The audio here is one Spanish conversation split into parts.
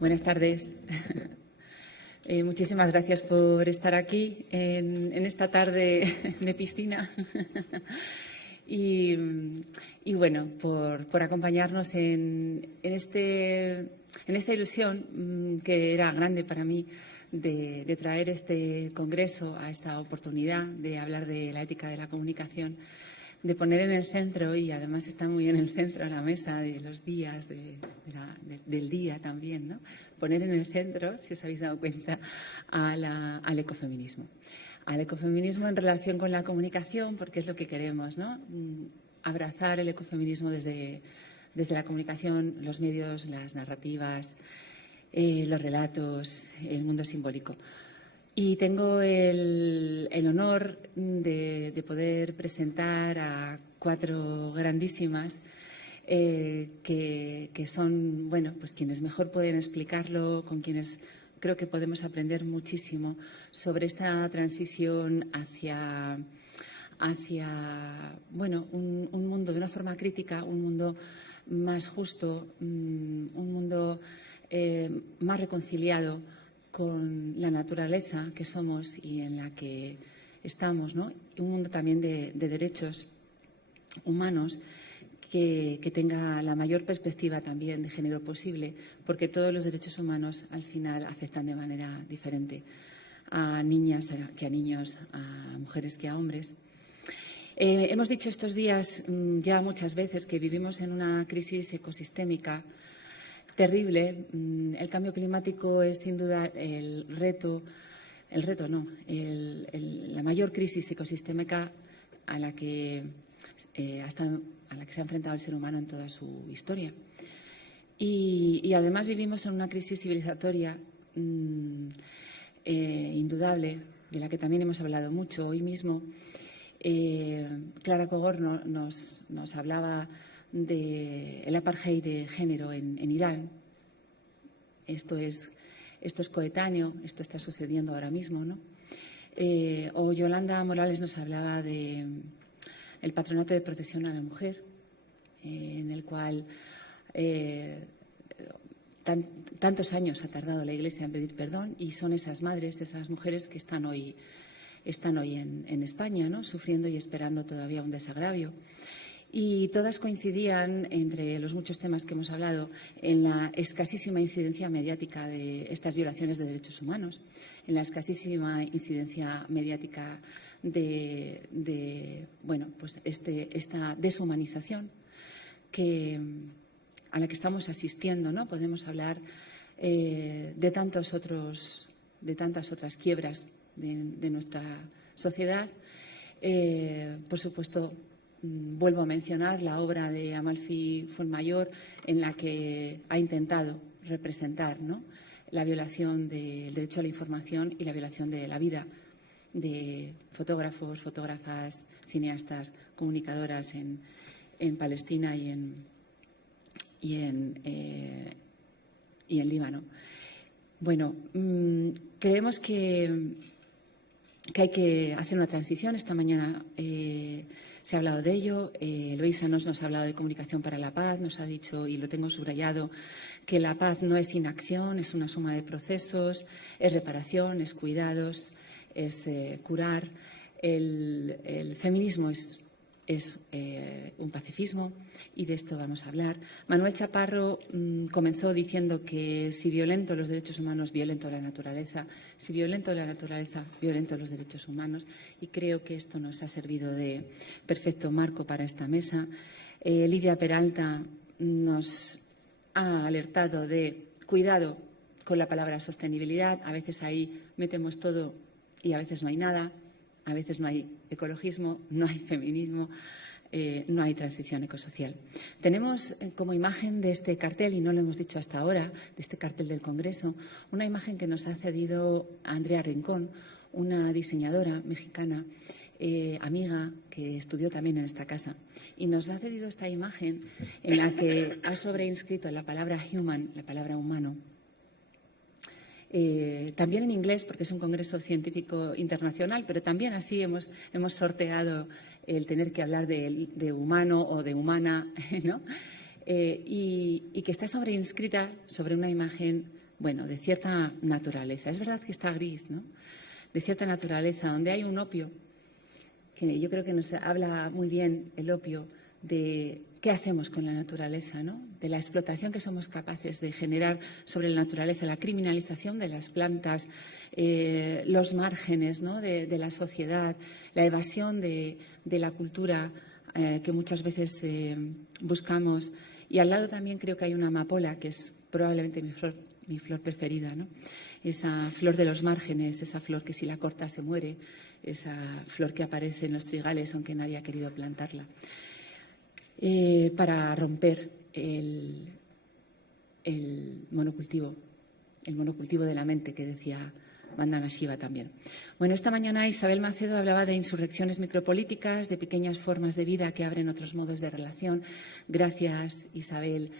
Buenas tardes. Muchísimas gracias por estar aquí en esta tarde de piscina y bueno, por acompañarnos en esta ilusión que era grande para mí de traer este congreso a esta oportunidad de hablar de la ética de la comunicación, de poner en el centro, y además está muy en el centro la mesa de los días, del día también, ¿no? Poner en el centro, si os habéis dado cuenta, al ecofeminismo. Al ecofeminismo en relación con la comunicación, porque es lo que queremos, ¿no? Abrazar el ecofeminismo desde la comunicación, los medios, las narrativas, los relatos, el mundo simbólico. Y tengo el honor de poder presentar a 4 grandísimas que son, bueno, pues quienes mejor pueden explicarlo, con quienes creo que podemos aprender muchísimo sobre esta transición hacia bueno, un mundo de una forma crítica, un mundo más justo, un mundo más reconciliado con la naturaleza que somos y en la que estamos, ¿no? Y un mundo también de derechos humanos que tenga la mayor perspectiva también de género posible, porque todos los derechos humanos al final afectan de manera diferente a niñas que a niños, a mujeres que a hombres. Hemos dicho estos días ya muchas veces que vivimos en una crisis ecosistémica terrible. El cambio climático es sin duda la mayor crisis ecosistémica a la que se ha enfrentado el ser humano en toda su historia. Y además vivimos en una crisis civilizatoria indudable, de la que también hemos hablado mucho hoy mismo. Clara Cogorno nos hablaba del apartheid de género en Irán. Esto es coetáneo, esto está sucediendo ahora mismo, ¿no? O Yolanda Morales nos hablaba del Patronato de Protección a la Mujer, en el cual tantos años ha tardado la Iglesia en pedir perdón, y son esas madres, esas mujeres que están hoy en España, ¿no? Sufriendo y esperando todavía un desagravio. Y todas coincidían, entre los muchos temas que hemos hablado, en la escasísima incidencia mediática de estas violaciones de derechos humanos, en la escasísima incidencia mediática de bueno, pues esta deshumanización a la que estamos asistiendo, ¿no? Podemos hablar de tantas otras quiebras de nuestra sociedad. Por supuesto, vuelvo a mencionar la obra de Amalfi Fuenmayor, en la que ha intentado representar, ¿no?, la violación del derecho a la información y la violación de la vida de fotógrafos, fotógrafas, cineastas, comunicadoras en Palestina y en Líbano. Bueno, creemos que hay que hacer una transición. Esta mañana se ha hablado de ello. Luisa nos ha hablado de comunicación para la paz, nos ha dicho, y lo tengo subrayado, que la paz no es inacción, es una suma de procesos, es reparación, es cuidados, es curar. El feminismo es un pacifismo, y de esto vamos a hablar. Manuel Chaparro comenzó diciendo que si violento los derechos humanos, violento la naturaleza; si violento la naturaleza, violento los derechos humanos, y creo que esto nos ha servido de perfecto marco para esta mesa. Lidia Peralta nos ha alertado de cuidado con la palabra sostenibilidad. A veces ahí metemos todo y a veces no hay nada. A veces no hay ecologismo, no hay feminismo, no hay transición ecosocial. Tenemos como imagen de este cartel, y no lo hemos dicho hasta ahora, de este cartel del Congreso, una imagen que nos ha cedido Andrea Rincón, una diseñadora mexicana, amiga, que estudió también en esta casa. Y nos ha cedido esta imagen en la que ha sobreinscrito la palabra human, la palabra humano. También en inglés, porque es un congreso científico internacional, pero también así hemos sorteado el tener que hablar de humano o de humana, ¿no? Y que está sobreinscrita sobre una imagen bueno, de cierta naturaleza. Es verdad que está gris, ¿no? De cierta naturaleza, donde hay un opio, que yo creo que nos habla muy bien el opio de qué hacemos con la naturaleza, ¿no? De la explotación que somos capaces de generar sobre la naturaleza, la criminalización de las plantas, los márgenes, ¿no? de la sociedad, la evasión de la cultura que muchas veces buscamos. Y al lado también creo que hay una amapola, que es probablemente mi flor preferida, ¿no? Esa flor de los márgenes, esa flor que si la cortas se muere, esa flor que aparece en los trigales aunque nadie ha querido plantarla. Para romper el monocultivo de la mente que decía Vandana Shiva también. Bueno, esta mañana Isabel Macedo hablaba de insurrecciones micropolíticas, de pequeñas formas de vida que abren otros modos de relación. Gracias, Isabel,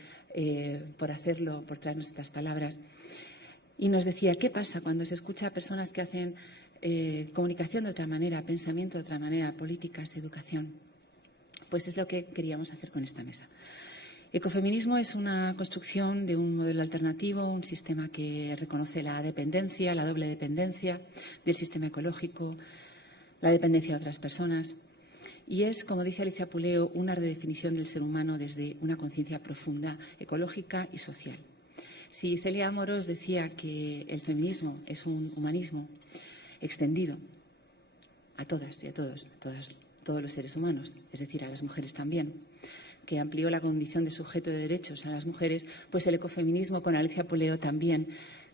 por hacerlo, por traernos estas palabras. Y nos decía, ¿qué pasa cuando se escucha a personas que hacen comunicación de otra manera, pensamiento de otra manera, políticas, educación? Pues es lo que queríamos hacer con esta mesa. Ecofeminismo es una construcción de un modelo alternativo, un sistema que reconoce la dependencia, la doble dependencia del sistema ecológico, la dependencia de otras personas. Y es, como dice Alicia Puleo, una redefinición del ser humano desde una conciencia profunda, ecológica y social. Si Celia Amorós decía que el feminismo es un humanismo extendido a todas y a todos, todos los seres humanos, es decir, a las mujeres también, que amplió la condición de sujeto de derechos a las mujeres, pues el ecofeminismo con Alicia Puleo también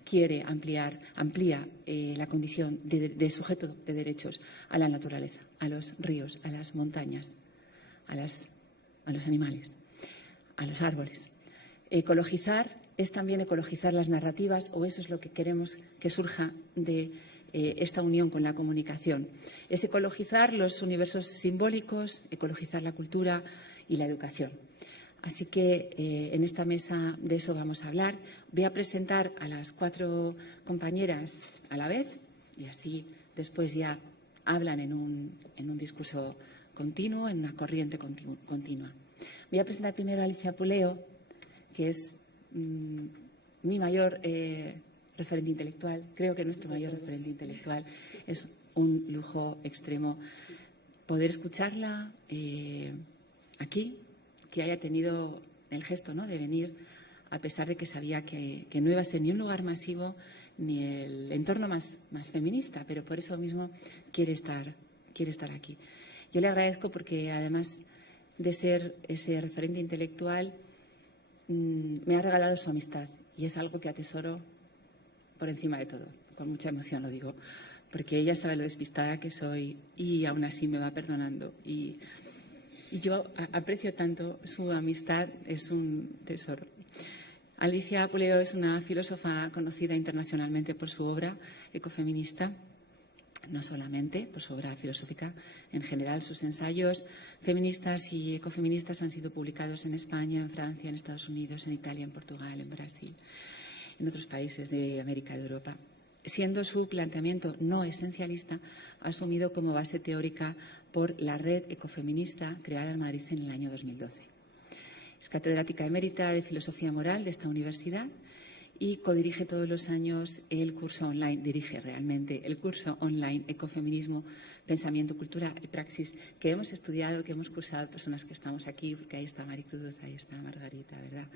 quiere amplía la condición de sujeto de derechos a la naturaleza, a los ríos, a las montañas, a los animales, a los árboles. Ecologizar es también ecologizar las narrativas, o eso es lo que queremos que surja de esta unión con la comunicación. Es ecologizar los universos simbólicos, ecologizar la cultura y la educación. Así que en esta mesa de eso vamos a hablar. Voy a presentar a las 4 compañeras a la vez y así después ya hablan en un discurso continuo, en una corriente continua. Voy a presentar primero a Alicia Puleo, que es mi mayor referente intelectual, creo que nuestro mayor referente intelectual. Es un lujo extremo poder escucharla aquí, que haya tenido el gesto, ¿no?, de venir, a pesar de que sabía que no iba a ser ni un lugar masivo ni el entorno más feminista, pero por eso mismo quiere estar aquí. Yo le agradezco porque, además de ser ese referente intelectual, me ha regalado su amistad y es algo que atesoro por encima de todo. Con mucha emoción lo digo, porque ella sabe lo despistada que soy y aún así me va perdonando. Y yo aprecio tanto su amistad, es un tesoro. Alicia Puleo es una filósofa conocida internacionalmente por su obra ecofeminista, no solamente por su obra filosófica. En general, sus ensayos feministas y ecofeministas han sido publicados en España, en Francia, en Estados Unidos, en Italia, en Portugal, en Brasil, en otros países de América y de Europa, siendo su planteamiento no esencialista asumido como base teórica por la Red Ecofeminista creada en Madrid en el año 2012. Es catedrática emérita de Filosofía Moral de esta universidad y codirige todos los años el curso online, dirige realmente el curso online Ecofeminismo, Pensamiento, Cultura y Praxis, que hemos estudiado, que hemos cursado personas que estamos aquí, porque ahí está Maricruz, ahí está Margarita, ¿verdad?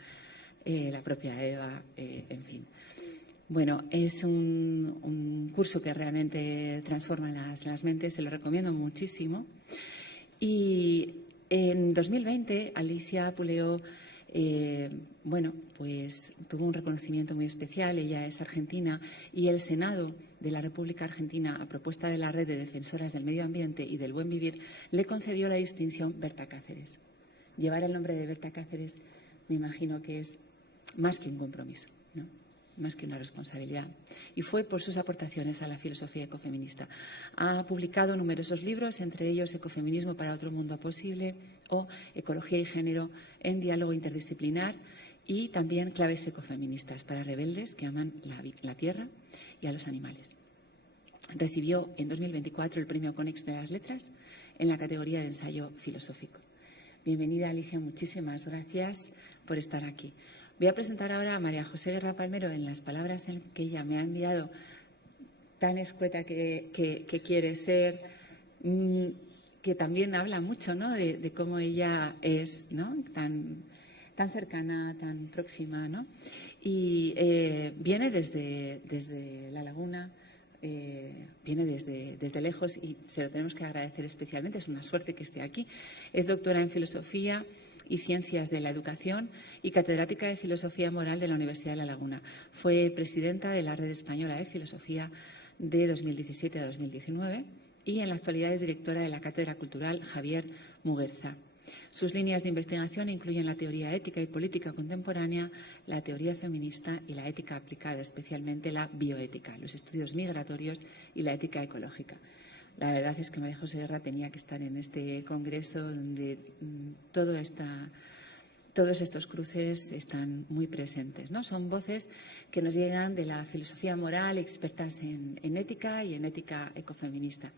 La propia Eva, en fin. Bueno, es un curso que realmente transforma las mentes, se lo recomiendo muchísimo. Y en 2020, Alicia Puleo pues tuvo un reconocimiento muy especial. Ella es argentina y el Senado de la República Argentina, a propuesta de la Red de Defensoras del Medio Ambiente y del Buen Vivir, le concedió la distinción Berta Cáceres. Llevar el nombre de Berta Cáceres, me imagino que es más que un compromiso, ¿no?, más que una responsabilidad. Y fue por sus aportaciones a la filosofía ecofeminista. Ha publicado numerosos libros, entre ellos Ecofeminismo para otro mundo posible o Ecología y género en diálogo interdisciplinar, y también Claves ecofeministas para rebeldes que aman la tierra y a los animales. Recibió en 2024 el Premio Conex de las Letras en la categoría de ensayo filosófico. Bienvenida, Alicia, muchísimas gracias por estar aquí. Voy a presentar ahora a María José Guerra Palmero en las palabras en que ella me ha enviado, tan escueta que quiere ser, que también habla mucho, ¿no?, de cómo ella es, ¿no?, tan cercana, tan próxima, ¿no? Y viene desde La Laguna, viene desde lejos y se lo tenemos que agradecer especialmente. Es una suerte que esté aquí. Es doctora en Filosofía y Ciencias de la Educación y catedrática de Filosofía Moral de la Universidad de La Laguna. Fue presidenta de la Red Española de Filosofía de 2017 a 2019 y en la actualidad es directora de la Cátedra Cultural Javier Muguerza. Sus líneas de investigación incluyen la teoría ética y política contemporánea, la teoría feminista y la ética aplicada, especialmente la bioética, los estudios migratorios y la ética ecológica. La verdad es que María José Guerra tenía que estar en este congreso donde todos estos cruces están muy presentes, ¿no? Son voces que nos llegan de la filosofía moral, expertas en ética y en ética ecofeminista.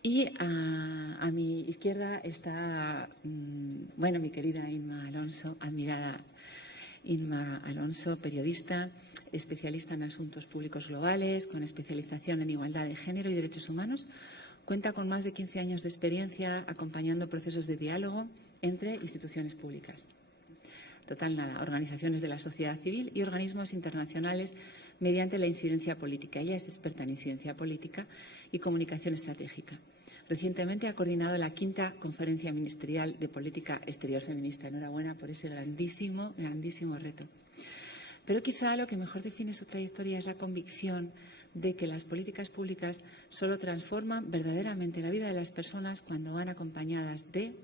Y a mi izquierda está, mi querida Inma Alonso, admirada Inma Alonso, periodista, especialista en asuntos públicos globales, con especialización en igualdad de género y derechos humanos. Cuenta con más de 15 años de experiencia acompañando procesos de diálogo entre instituciones públicas. Total nada, organizaciones de la sociedad civil y organismos internacionales mediante la incidencia política. Ella es experta en incidencia política y comunicación estratégica. Recientemente ha coordinado la 5ª Conferencia Ministerial de Política Exterior Feminista. Enhorabuena por ese grandísimo reto. Pero quizá lo que mejor define su trayectoria es la convicción de que las políticas públicas solo transforman verdaderamente la vida de las personas cuando van acompañadas de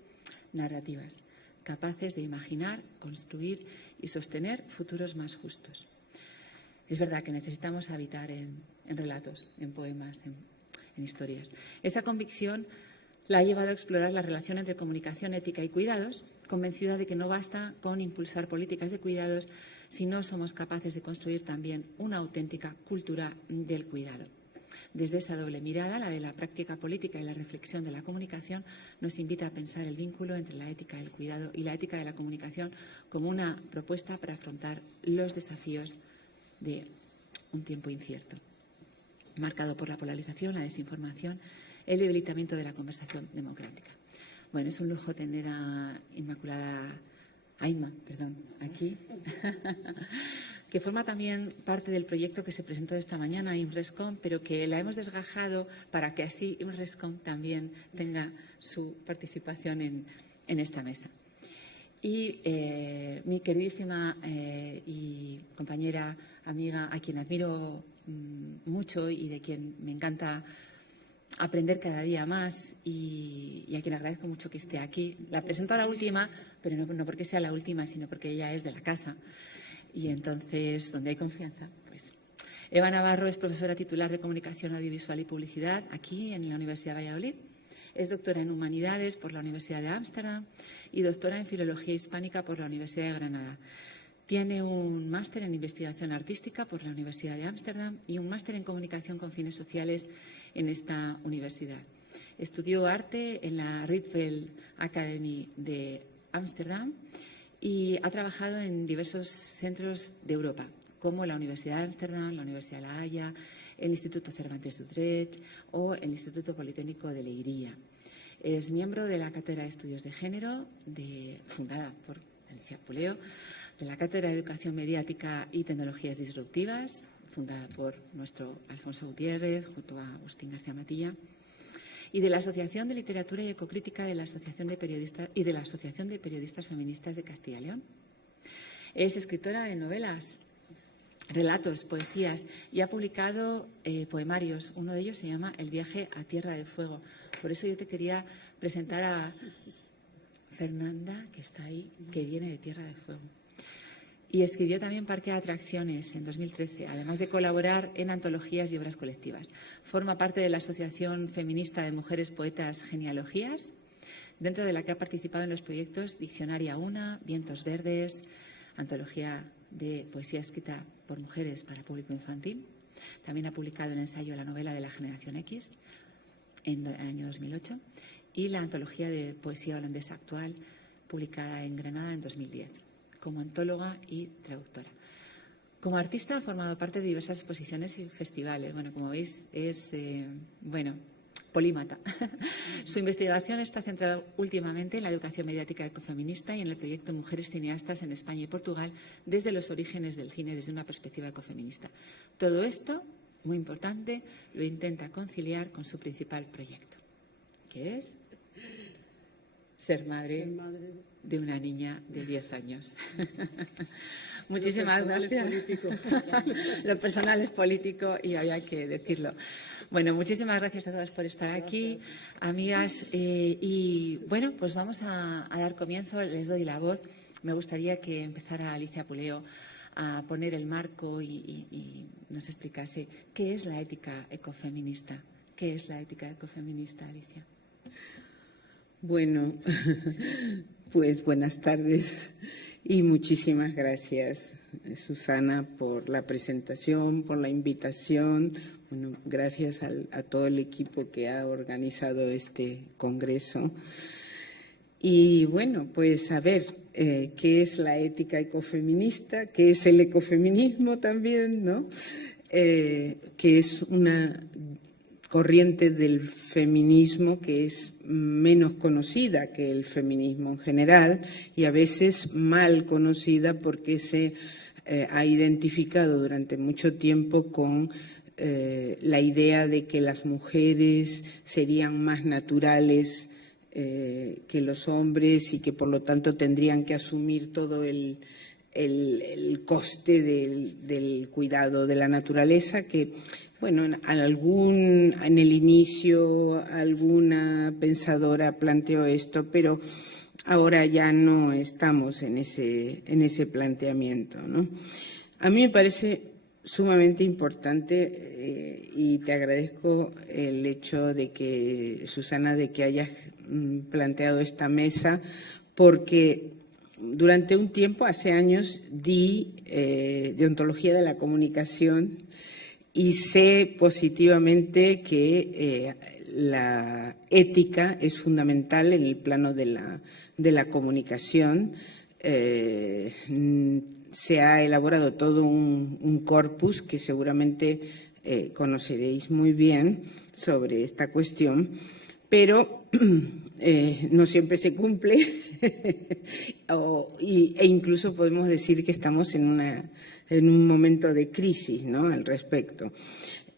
narrativas capaces de imaginar, construir y sostener futuros más justos. Es verdad que necesitamos habitar en relatos, en poemas, en historias. Esta convicción la ha llevado a explorar la relación entre comunicación, ética y cuidados, convencida de que no basta con impulsar políticas de cuidados si no somos capaces de construir también una auténtica cultura del cuidado. Desde esa doble mirada, la de la práctica política y la reflexión de la comunicación, nos invita a pensar el vínculo entre la ética del cuidado y la ética de la comunicación como una propuesta para afrontar los desafíos de un tiempo incierto, marcado por la polarización, la desinformación, el debilitamiento de la conversación democrática. Bueno, es un lujo tener a Inma aquí, que forma también parte del proyecto que se presentó esta mañana, IMRESCOM, pero que la hemos desgajado para que así IMRESCOM también tenga su participación en esta mesa. Y mi queridísima y compañera, amiga, a quien admiro mucho y de quien me encanta aprender cada día más y a quien agradezco mucho que esté aquí. La presento a la última, pero no porque sea la última, sino porque ella es de la casa. Y entonces, donde hay confianza, pues. Eva Navarro es profesora titular de Comunicación Audiovisual y Publicidad aquí en la Universidad de Valladolid. Es doctora en Humanidades por la Universidad de Ámsterdam y doctora en Filología Hispánica por la Universidad de Granada. Tiene un máster en Investigación Artística por la Universidad de Ámsterdam y un máster en Comunicación con fines sociales en esta universidad. Estudió arte en la Rietveld Academy de Ámsterdam y ha trabajado en diversos centros de Europa, como la Universidad de Ámsterdam, la Universidad de La Haya, el Instituto Cervantes de Utrecht o el Instituto Politécnico de Leiria. Es miembro de la Cátedra de Estudios de Género, fundada por Alicia Puleo, de la Cátedra de Educación Mediática y Tecnologías Disruptivas, fundada por nuestro Alfonso Gutiérrez, junto a Agustín García Matilla, y de la Asociación de Literatura y Ecocrítica de la Asociación de Periodistas y de la Asociación de Periodistas Feministas de Castilla y León. Es escritora de novelas, relatos, poesías y ha publicado poemarios. Uno de ellos se llama El viaje a Tierra de Fuego. Por eso yo te quería presentar a Fernanda, que está ahí, que viene de Tierra de Fuego. Y escribió también Parque de Atracciones en 2013, además de colaborar en antologías y obras colectivas. Forma parte de la Asociación Feminista de Mujeres Poetas Genealogías, dentro de la que ha participado en los proyectos Diccionaria Una, Vientos Verdes, antología de poesía escrita por mujeres para público infantil. También ha publicado el ensayo La novela de la generación X en el año 2008 y la antología de poesía holandesa actual, publicada en Granada en 2010. como antóloga y traductora. Como artista ha formado parte de diversas exposiciones y festivales. Bueno, como veis, es, polímata. Su investigación está centrada últimamente en la educación mediática ecofeminista y en el proyecto Mujeres Cineastas en España y Portugal desde los orígenes del cine, desde una perspectiva ecofeminista. Todo esto, muy importante, lo intenta conciliar con su principal proyecto, que es ser madre de una niña de 10 años. Muchísimas gracias. Lo personal es político y había que decirlo. Bueno, muchísimas gracias a todas por estar aquí, amigas. Y bueno, pues vamos a dar comienzo. Les doy la voz. Me gustaría que empezara Alicia Puleo a poner el marco y nos explicase qué es la ética ecofeminista. ¿Qué es la ética ecofeminista, Alicia? Bueno, pues buenas tardes y muchísimas gracias, Susana, por la presentación, por la invitación. Bueno, gracias a todo el equipo que ha organizado este congreso. Y bueno, pues a ver, ¿qué es la ética ecofeminista? ¿Qué es el ecofeminismo también, no? Que es una corriente del feminismo que es menos conocida que el feminismo en general y a veces mal conocida porque se ha identificado durante mucho tiempo con la idea de que las mujeres serían más naturales que los hombres y que por lo tanto tendrían que asumir todo el coste del cuidado de la naturaleza, que bueno, en el inicio alguna pensadora planteó esto, pero ahora ya no estamos en ese planteamiento, ¿no? A mí me parece sumamente importante y te agradezco el hecho de que, Susana, de que hayas planteado esta mesa, porque durante un tiempo, hace años, di deontología de la comunicación y sé positivamente que la ética es fundamental en el plano de la comunicación. Se ha elaborado todo un corpus que seguramente conoceréis muy bien sobre esta cuestión, pero no siempre se cumple e incluso podemos decir que estamos en un momento de crisis, ¿no?, al respecto.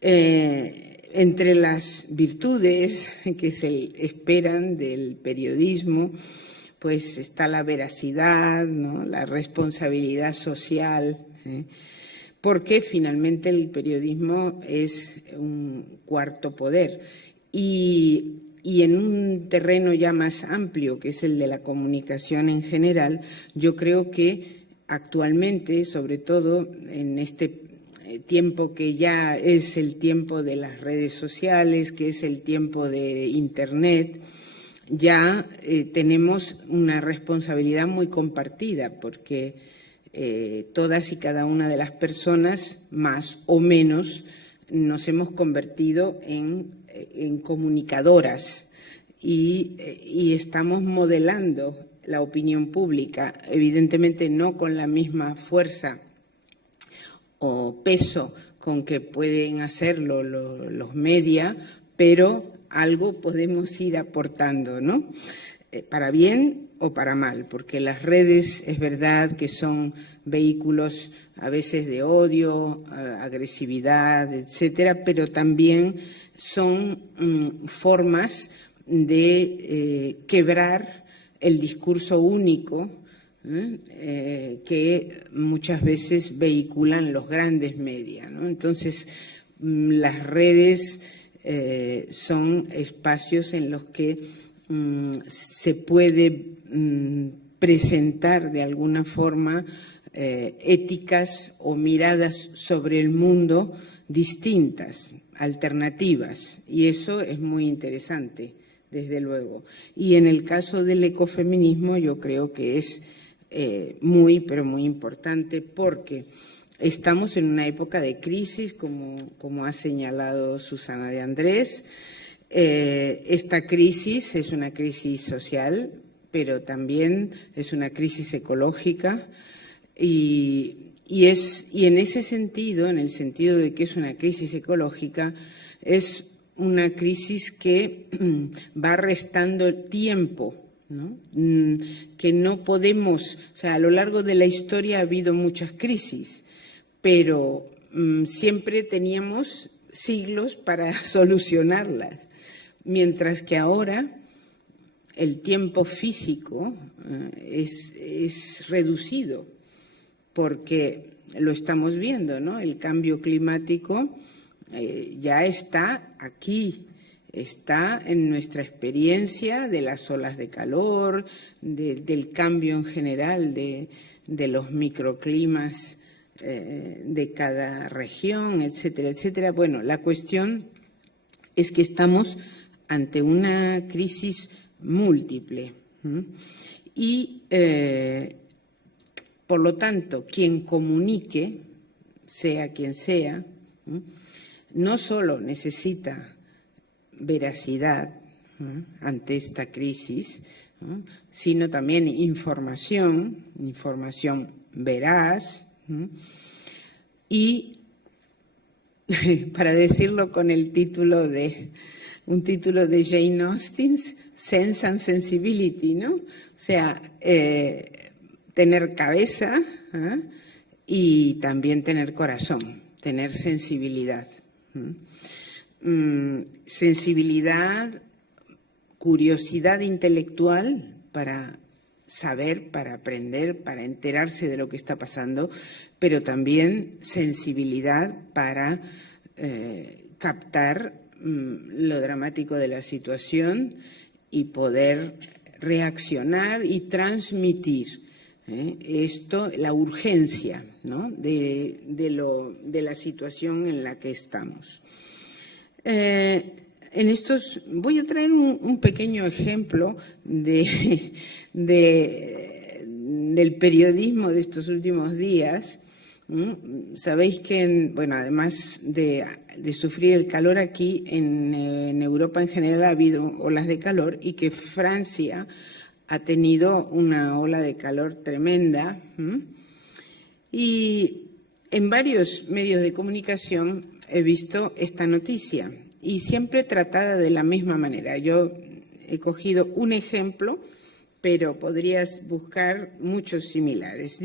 Entre las virtudes que se esperan del periodismo, pues está la veracidad, ¿no?, la responsabilidad social, porque finalmente el periodismo es un cuarto poder. Y en un terreno ya más amplio, que es el de la comunicación en general, yo creo que actualmente, sobre todo en este tiempo que ya es el tiempo de las redes sociales, que es el tiempo de Internet, ya tenemos una responsabilidad muy compartida, porque todas y cada una de las personas, más o menos, nos hemos convertido en comunicadoras y estamos modelando la opinión pública, evidentemente no con la misma fuerza o peso con que pueden hacerlo los media, pero algo podemos ir aportando, ¿no? Para bien o para mal, porque las redes es verdad que son vehículos a veces de odio, agresividad, etcétera, pero también son formas de quebrar el discurso único que muchas veces vehiculan los grandes medios, ¿no? Entonces, las redes son espacios en los que se puede presentar de alguna forma éticas o miradas sobre el mundo distintas, alternativas, y eso es muy interesante, desde luego. Y en el caso del ecofeminismo yo creo que es muy, pero muy importante, porque estamos en una época de crisis, como ha señalado Susana de Andrés. Esta crisis es una crisis social, pero también es una crisis ecológica. Y en ese sentido, en el sentido de que es una crisis ecológica, es una crisis que va restando tiempo, ¿no? Que no podemos, o sea, a lo largo de la historia ha habido muchas crisis, pero siempre teníamos siglos para solucionarlas, mientras que ahora el tiempo físico es reducido, porque lo estamos viendo, ¿no? El cambio climático ya está aquí, está en nuestra experiencia de las olas de calor, del cambio en general de los microclimas de cada región, etcétera, etcétera. Bueno, la cuestión es que estamos ante una crisis múltiple y por lo tanto, quien comunique, sea quien sea, no solo necesita veracidad ante esta crisis, sino también información veraz y, para decirlo con un título de Jane Austen, Sense and Sensibility, ¿no? O sea, tener cabeza y también tener corazón, tener sensibilidad. Sensibilidad, curiosidad intelectual para saber, para aprender, para enterarse de lo que está pasando, pero también sensibilidad para captar lo dramático de la situación y poder reaccionar y transmitir esto, la urgencia, ¿no? de la situación en la que estamos. Voy a traer un pequeño ejemplo del periodismo de estos últimos días. Sabéis que, además de sufrir el calor aquí, en Europa en general ha habido olas de calor y que Francia ha tenido una ola de calor tremenda. Y en varios medios de comunicación he visto esta noticia y siempre tratada de la misma manera. Yo he cogido un ejemplo, pero podrías buscar muchos similares.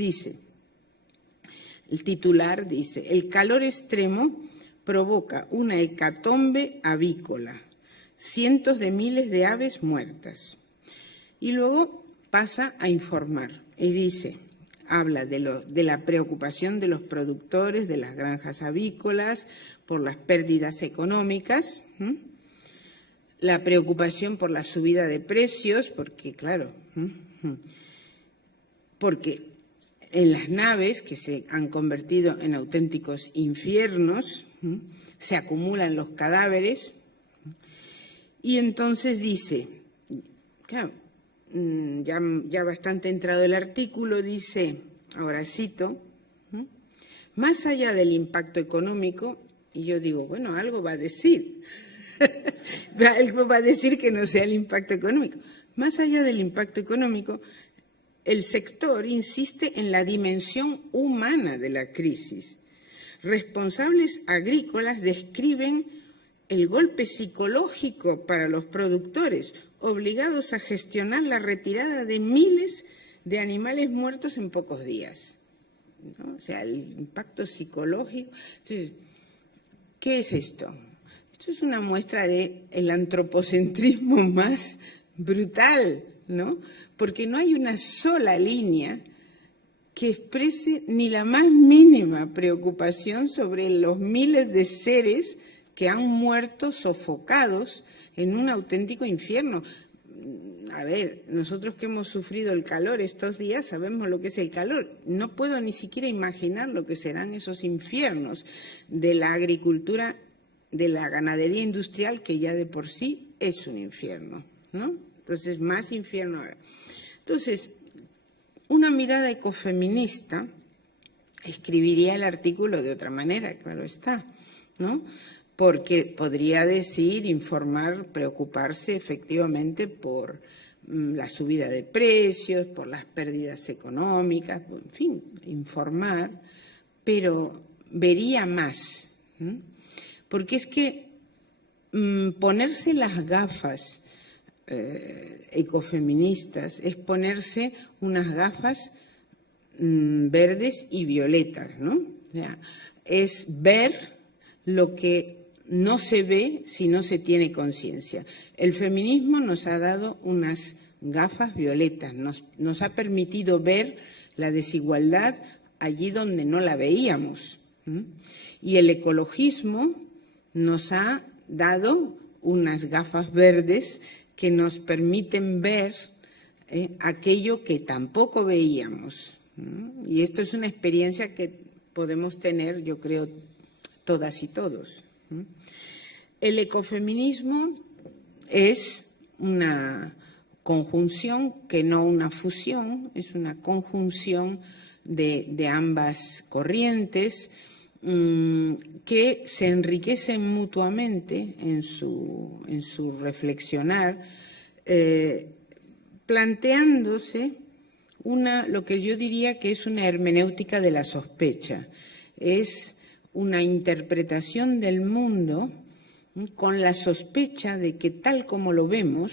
El titular dice: el calor extremo provoca una hecatombe avícola, cientos de miles de aves muertas. Y luego pasa a informar y habla de la preocupación de los productores de las granjas avícolas por las pérdidas económicas, la preocupación por la subida de precios, porque claro, porque en las naves que se han convertido en auténticos infiernos, se acumulan los cadáveres, y entonces claro, ya bastante entrado el artículo, ahora cito, más allá del impacto económico, y yo digo, bueno, algo va a decir, algo va a decir que no sea el impacto económico. Más allá del impacto económico, el sector insiste en la dimensión humana de la crisis. Responsables agrícolas describen el golpe psicológico para los productores, obligados a gestionar la retirada de miles de animales muertos en pocos días, ¿no? O sea, el impacto psicológico. Entonces, ¿qué es esto? Esto es una muestra del antropocentrismo más brutal, ¿no? Porque no hay una sola línea que exprese ni la más mínima preocupación sobre los miles de seres que han muerto sofocados en un auténtico infierno. A ver, nosotros que hemos sufrido el calor estos días sabemos lo que es el calor. No puedo ni siquiera imaginar lo que serán esos infiernos de la agricultura, de la ganadería industrial, que ya de por sí es un infierno, ¿no? Entonces, más infierno ahora. Entonces, una mirada ecofeminista escribiría el artículo de otra manera, claro está, ¿no? Porque podría decir, informar, preocuparse efectivamente por la subida de precios, por las pérdidas económicas, en fin, informar, pero vería más, porque es que ponerse las gafas ecofeministas es ponerse unas gafas verdes y violetas, ¿no? O sea, es ver lo que no se ve si no se tiene conciencia. El feminismo nos ha dado unas gafas violetas, nos ha permitido ver la desigualdad allí donde no la veíamos. Y el ecologismo nos ha dado unas gafas verdes que nos permiten ver aquello que tampoco veíamos. Y esto es una experiencia que podemos tener, yo creo, todas y todos. El ecofeminismo es una conjunción, que no una fusión, es una conjunción de ambas corrientes que se enriquecen mutuamente en su reflexionar, planteándose lo que yo diría que es una hermenéutica de la sospecha. Es una interpretación del mundo con la sospecha de que tal como lo vemos,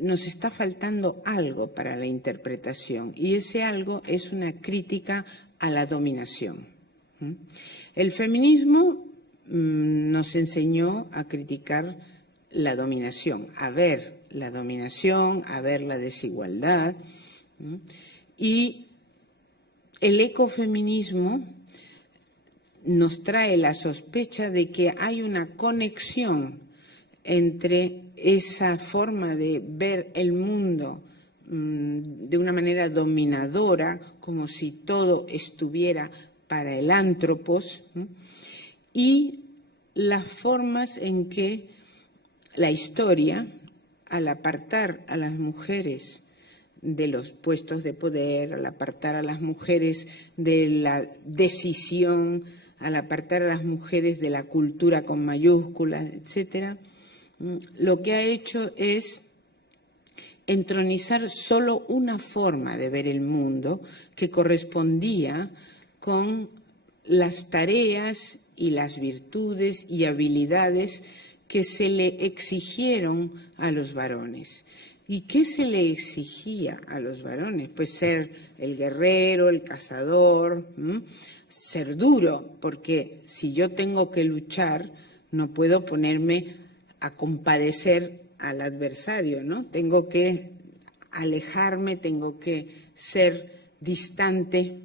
nos está faltando algo para la interpretación, y ese algo es una crítica a la dominación. El feminismo nos enseñó a criticar la dominación, a ver la dominación, a ver la desigualdad, y el ecofeminismo nos trae la sospecha de que hay una conexión entre esa forma de ver el mundo de una manera dominadora, como si todo estuviera para el ántropos, y las formas en que la historia, al apartar a las mujeres de los puestos de poder, al apartar a las mujeres de la decisión, al apartar a las mujeres de la cultura con mayúsculas, etcétera, lo que ha hecho es entronizar solo una forma de ver el mundo que correspondía con las tareas y las virtudes y habilidades que se le exigieron a los varones. ¿Y qué se le exigía a los varones? Pues ser el guerrero, el cazador, ser duro, porque si yo tengo que luchar, no puedo ponerme a compadecer al adversario, ¿no? Tengo que alejarme, tengo que ser distante.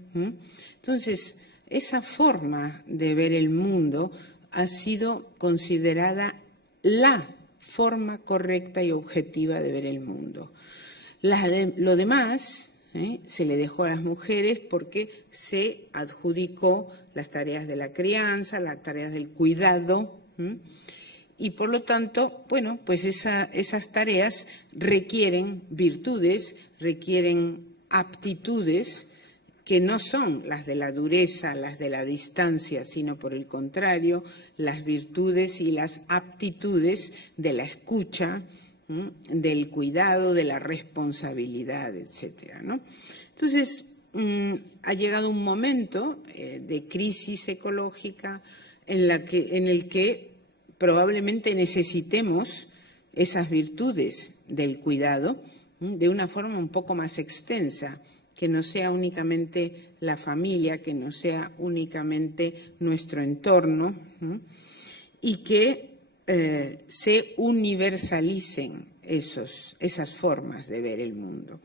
Entonces, esa forma de ver el mundo ha sido considerada la forma correcta y objetiva de ver el mundo. Lo demás se le dejó a las mujeres porque se adjudicó las tareas de la crianza, las tareas del cuidado, y por lo tanto, bueno, pues esas tareas requieren virtudes, requieren aptitudes que no son las de la dureza, las de la distancia, sino por el contrario, las virtudes y las aptitudes de la escucha, del cuidado, de la responsabilidad, etcétera, ¿no? Entonces, ha llegado un momento de crisis ecológica en el que probablemente necesitemos esas virtudes del cuidado de una forma un poco más extensa, que no sea únicamente la familia, que no sea únicamente nuestro entorno, y que se universalicen esas formas de ver el mundo.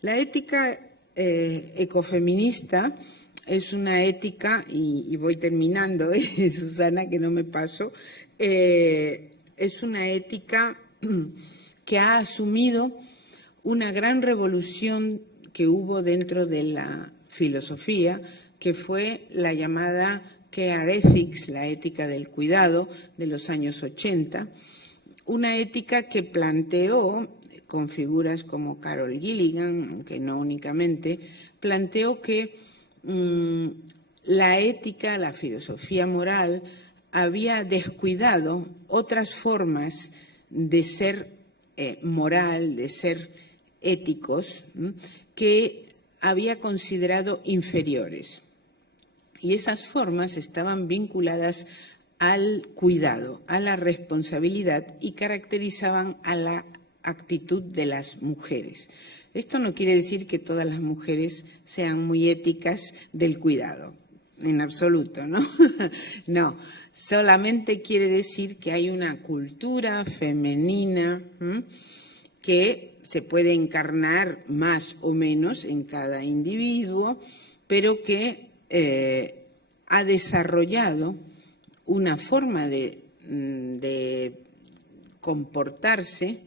La ética ecofeminista es una ética, y voy terminando, Susana, que no me paso, es una ética que ha asumido una gran revolución que hubo dentro de la filosofía, que fue la llamada Care Ethics, la ética del cuidado de los años 80, una ética que planteó, con figuras como Carol Gilligan, aunque no únicamente, planteó que la ética, la filosofía moral, había descuidado otras formas de ser moral, de ser éticos, que había considerado inferiores. Y esas formas estaban vinculadas al cuidado, a la responsabilidad y caracterizaban a la actitud de las mujeres. Esto no quiere decir que todas las mujeres sean muy éticas del cuidado, en absoluto, ¿no? No, solamente quiere decir que hay una cultura femenina que se puede encarnar más o menos en cada individuo, pero que ha desarrollado una forma de comportarse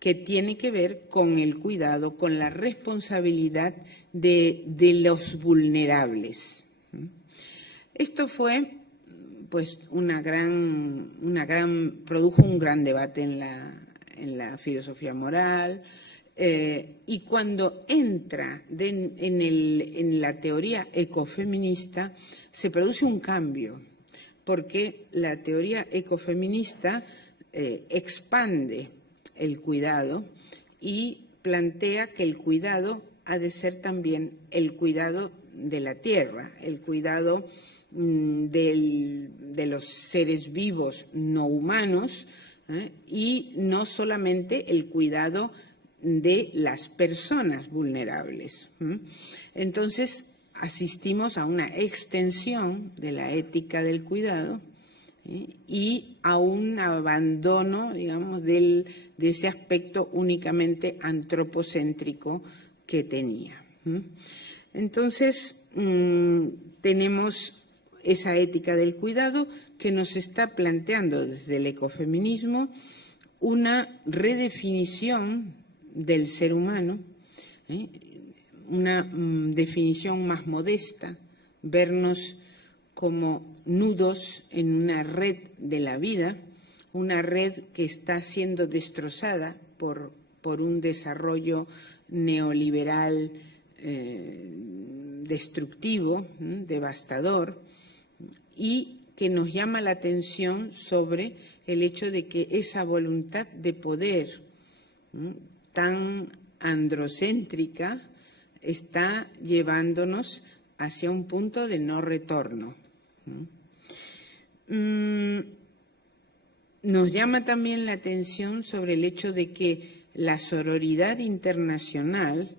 que tiene que ver con el cuidado, con la responsabilidad de los vulnerables. Esto fue, pues, produjo un gran debate en la filosofía moral, y cuando entra en la teoría ecofeminista se produce un cambio, porque la teoría ecofeminista expande el cuidado y plantea que el cuidado ha de ser también el cuidado de la tierra, el cuidado de los seres vivos no humanos, y no solamente el cuidado de las personas vulnerables. Entonces, asistimos a una extensión de la ética del cuidado y a un abandono, digamos, de ese aspecto únicamente antropocéntrico que tenía. Entonces, tenemos esa ética del cuidado que nos está planteando desde el ecofeminismo una redefinición del ser humano, una definición más modesta, vernos como nudos en una red de la vida, una red que está siendo destrozada por un desarrollo neoliberal destructivo, devastador, y que nos llama la atención sobre el hecho de que esa voluntad de poder tan androcéntrica está llevándonos hacia un punto de no retorno. Nos llama también la atención sobre el hecho de que la sororidad internacional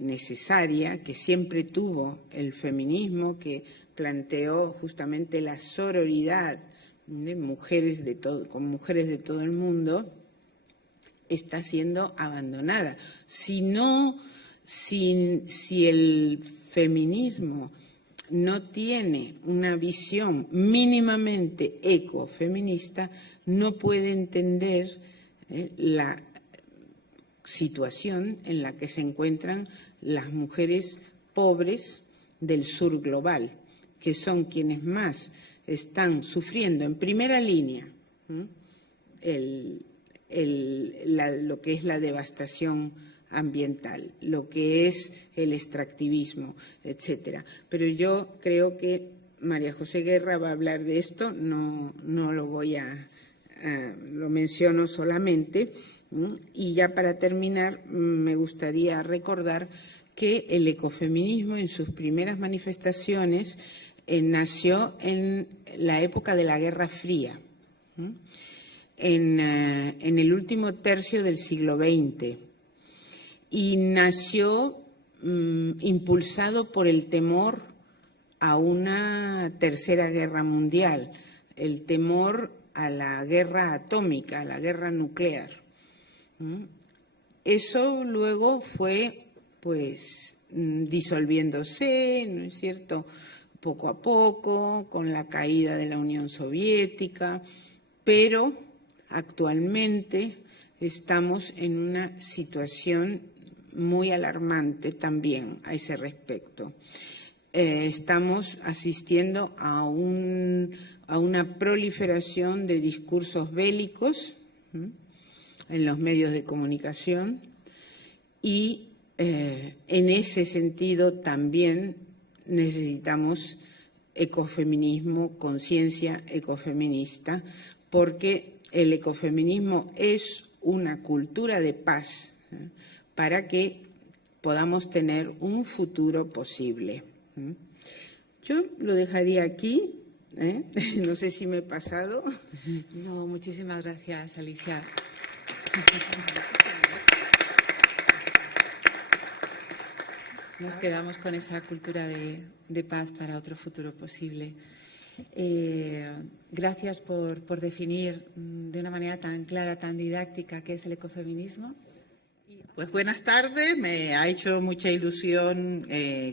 necesaria, que siempre tuvo el feminismo, que planteó justamente la sororidad de mujeres con mujeres de todo el mundo, está siendo abandonada. Si el feminismo no tiene una visión mínimamente ecofeminista, no puede entender la situación en la que se encuentran las mujeres pobres del sur global, que son quienes más están sufriendo en primera línea lo que es la devastación ambiental, lo que es el extractivismo, etcétera. Pero yo creo que María José Guerra va a hablar de esto, no lo voy lo menciono solamente. Y ya para terminar, me gustaría recordar que el ecofeminismo en sus primeras manifestaciones nació en la época de la Guerra Fría, en el último tercio del siglo XX, y nació impulsado por el temor a una tercera guerra mundial, el temor a la guerra atómica, a la guerra nuclear. Eso luego fue, pues, disolviéndose, ¿no es cierto?, poco a poco, con la caída de la Unión Soviética, pero actualmente estamos en una situación muy alarmante también a ese respecto. Estamos asistiendo a una proliferación de discursos bélicos en los medios de comunicación y en ese sentido también necesitamos ecofeminismo, conciencia ecofeminista, porque el ecofeminismo es una cultura de paz para que podamos tener un futuro posible. Yo lo dejaría aquí. No sé si me he pasado. No, muchísimas gracias, Alicia. Nos quedamos con esa cultura de paz para otro futuro posible. Gracias por definir de una manera tan clara, tan didáctica, qué es el ecofeminismo. Pues buenas tardes, me ha hecho mucha ilusión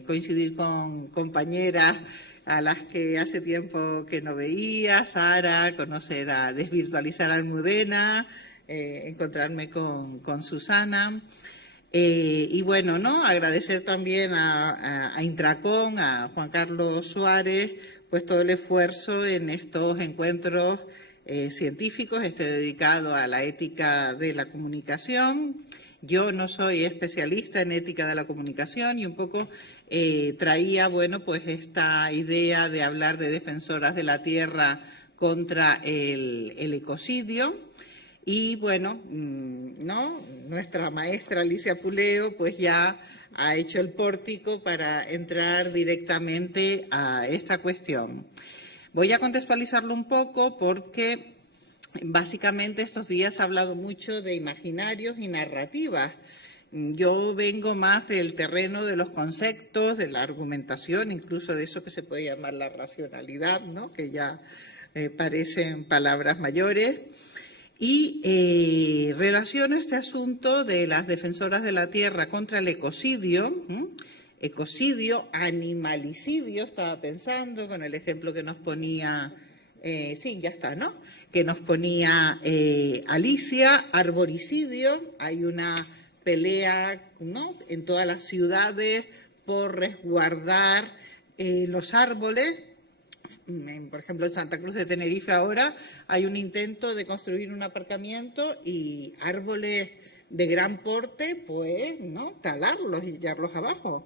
coincidir con compañeras a las que hace tiempo que no veía, Sara, conocer a Desvirtualizar Almudena, encontrarme con Susana. Y bueno, ¿no? Agradecer también a Intracom, a Juan Carlos Suárez, pues todo el esfuerzo en estos encuentros científicos, dedicado a la ética de la comunicación. Yo no soy especialista en ética de la comunicación y un poco traía, bueno, pues esta idea de hablar de defensoras de la tierra contra el ecocidio. Y bueno, ¿no? Nuestra maestra Alicia Puleo pues ya ha hecho el pórtico para entrar directamente a esta cuestión. Voy a contextualizarlo un poco porque básicamente estos días se ha hablado mucho de imaginarios y narrativas. Yo vengo más del terreno de los conceptos, de la argumentación, incluso de eso que se puede llamar la racionalidad, ¿no? Que ya parecen palabras mayores. Y relaciono este asunto de las defensoras de la tierra contra el ecocidio, ecocidio, animalicidio, estaba pensando con el ejemplo que nos ponía, sí, ya está, ¿no? Que nos ponía Alicia, arboricidio, hay una pelea, ¿no? En todas las ciudades por resguardar los árboles. Por ejemplo, en Santa Cruz de Tenerife ahora hay un intento de construir un aparcamiento y árboles de gran porte, pues, ¿no? Talarlos y echarlos abajo.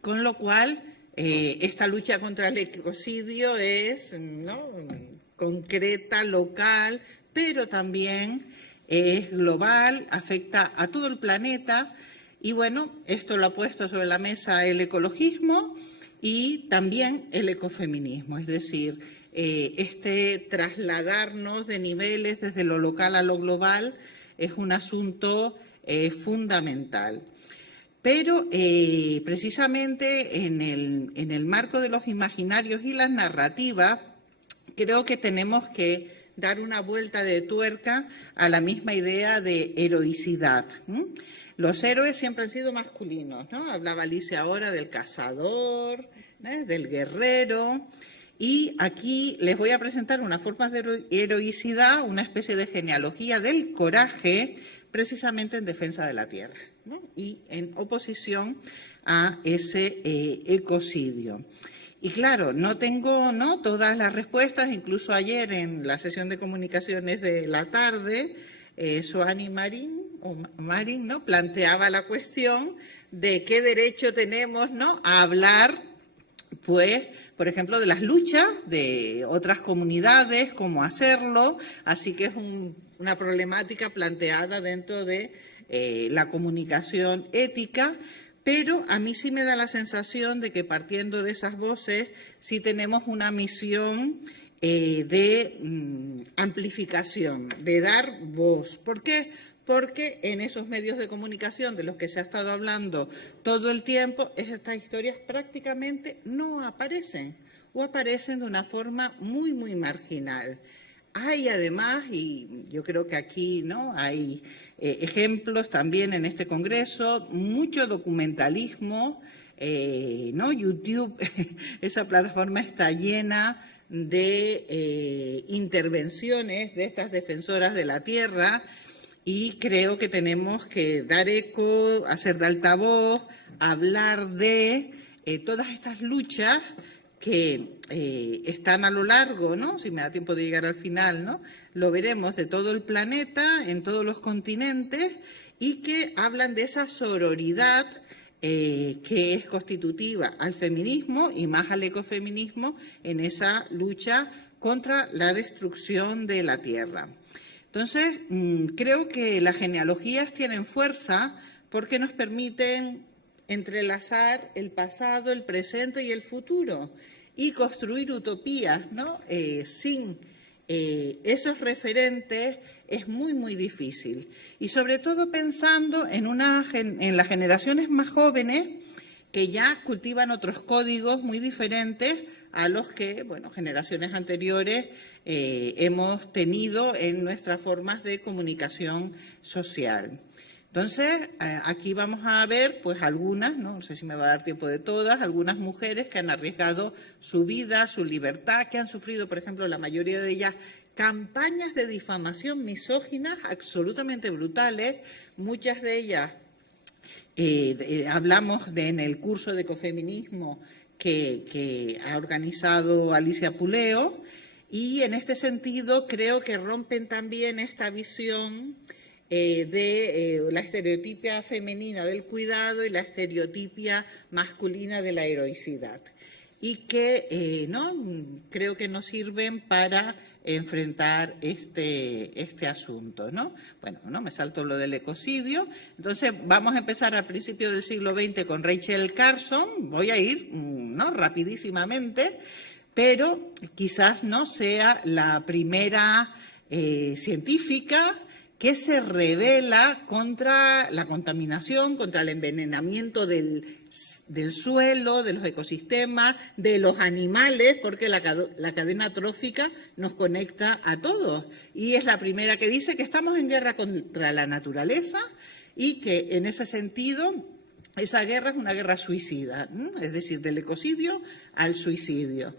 Con lo cual, esta lucha contra el ecocidio es, ¿no? Concreta, local, pero también es global, afecta a todo el planeta. Y bueno, esto lo ha puesto sobre la mesa el ecologismo y también el ecofeminismo, es decir, trasladarnos de niveles desde lo local a lo global es un asunto fundamental. Pero precisamente en el marco de los imaginarios y las narrativas, creo que tenemos que dar una vuelta de tuerca a la misma idea de heroicidad. Los héroes siempre han sido masculinos, ¿no? Hablaba Alicia ahora del cazador, del guerrero. Y aquí les voy a presentar unas formas de heroicidad, una especie de genealogía del coraje, precisamente en defensa de la tierra, ¿no? Y en oposición a ese ecocidio. Y claro, no tengo todas las respuestas, incluso ayer en la sesión de comunicaciones de la tarde, Suani Marín, ¿no? Planteaba la cuestión de qué derecho tenemos, ¿no? A hablar, pues, por ejemplo, de las luchas de otras comunidades, cómo hacerlo, así que es una problemática planteada dentro de la comunicación ética, pero a mí sí me da la sensación de que partiendo de esas voces sí tenemos una misión de amplificación, de dar voz. ¿Por qué? Porque en esos medios de comunicación de los que se ha estado hablando todo el tiempo, estas historias prácticamente no aparecen o aparecen de una forma muy, muy marginal. Hay además, y yo creo que aquí ¿no? hay ejemplos también en este congreso, mucho documentalismo, ¿no? YouTube, esa plataforma está llena de intervenciones de estas defensoras de la tierra y creo que tenemos que dar eco, hacer de altavoz, hablar de todas estas luchas que están a lo largo, ¿no? Si me da tiempo de llegar al final, ¿no? Lo veremos de todo el planeta, en todos los continentes y que hablan de esa sororidad que es constitutiva al feminismo y más al ecofeminismo en esa lucha contra la destrucción de la tierra. Entonces, creo que las genealogías tienen fuerza porque nos permiten entrelazar el pasado, el presente y el futuro y construir utopías, ¿no? Sin esos referentes es muy, muy difícil. Y sobre todo pensando en las generaciones más jóvenes que ya cultivan otros códigos muy diferentes a los que, bueno, generaciones anteriores hemos tenido en nuestras formas de comunicación social. Entonces, aquí vamos a ver, pues, algunas, no sé si me va a dar tiempo de todas, algunas mujeres que han arriesgado su vida, su libertad, que han sufrido, por ejemplo, la mayoría de ellas, campañas de difamación misóginas absolutamente brutales, muchas de ellas, hablamos en el curso de ecofeminismo que ha organizado Alicia Puleo, y en este sentido creo que rompen también esta visión de la estereotipia femenina del cuidado y la estereotipia masculina de la heroicidad. Y que ¿no? Creo que nos sirven para enfrentar este asunto, ¿no? Bueno, ¿no? Me salto lo del ecocidio. Entonces, vamos a empezar al principio del siglo XX con Rachel Carson. Voy a ir, ¿no? Rapidísimamente, pero quizás no sea la primera científica que se revela contra la contaminación, contra el envenenamiento del suelo, de los ecosistemas, de los animales, porque la cadena trófica nos conecta a todos. Y es la primera que dice que estamos en guerra contra la naturaleza y que en ese sentido esa guerra es una guerra suicida, es decir, del ecocidio al suicidio.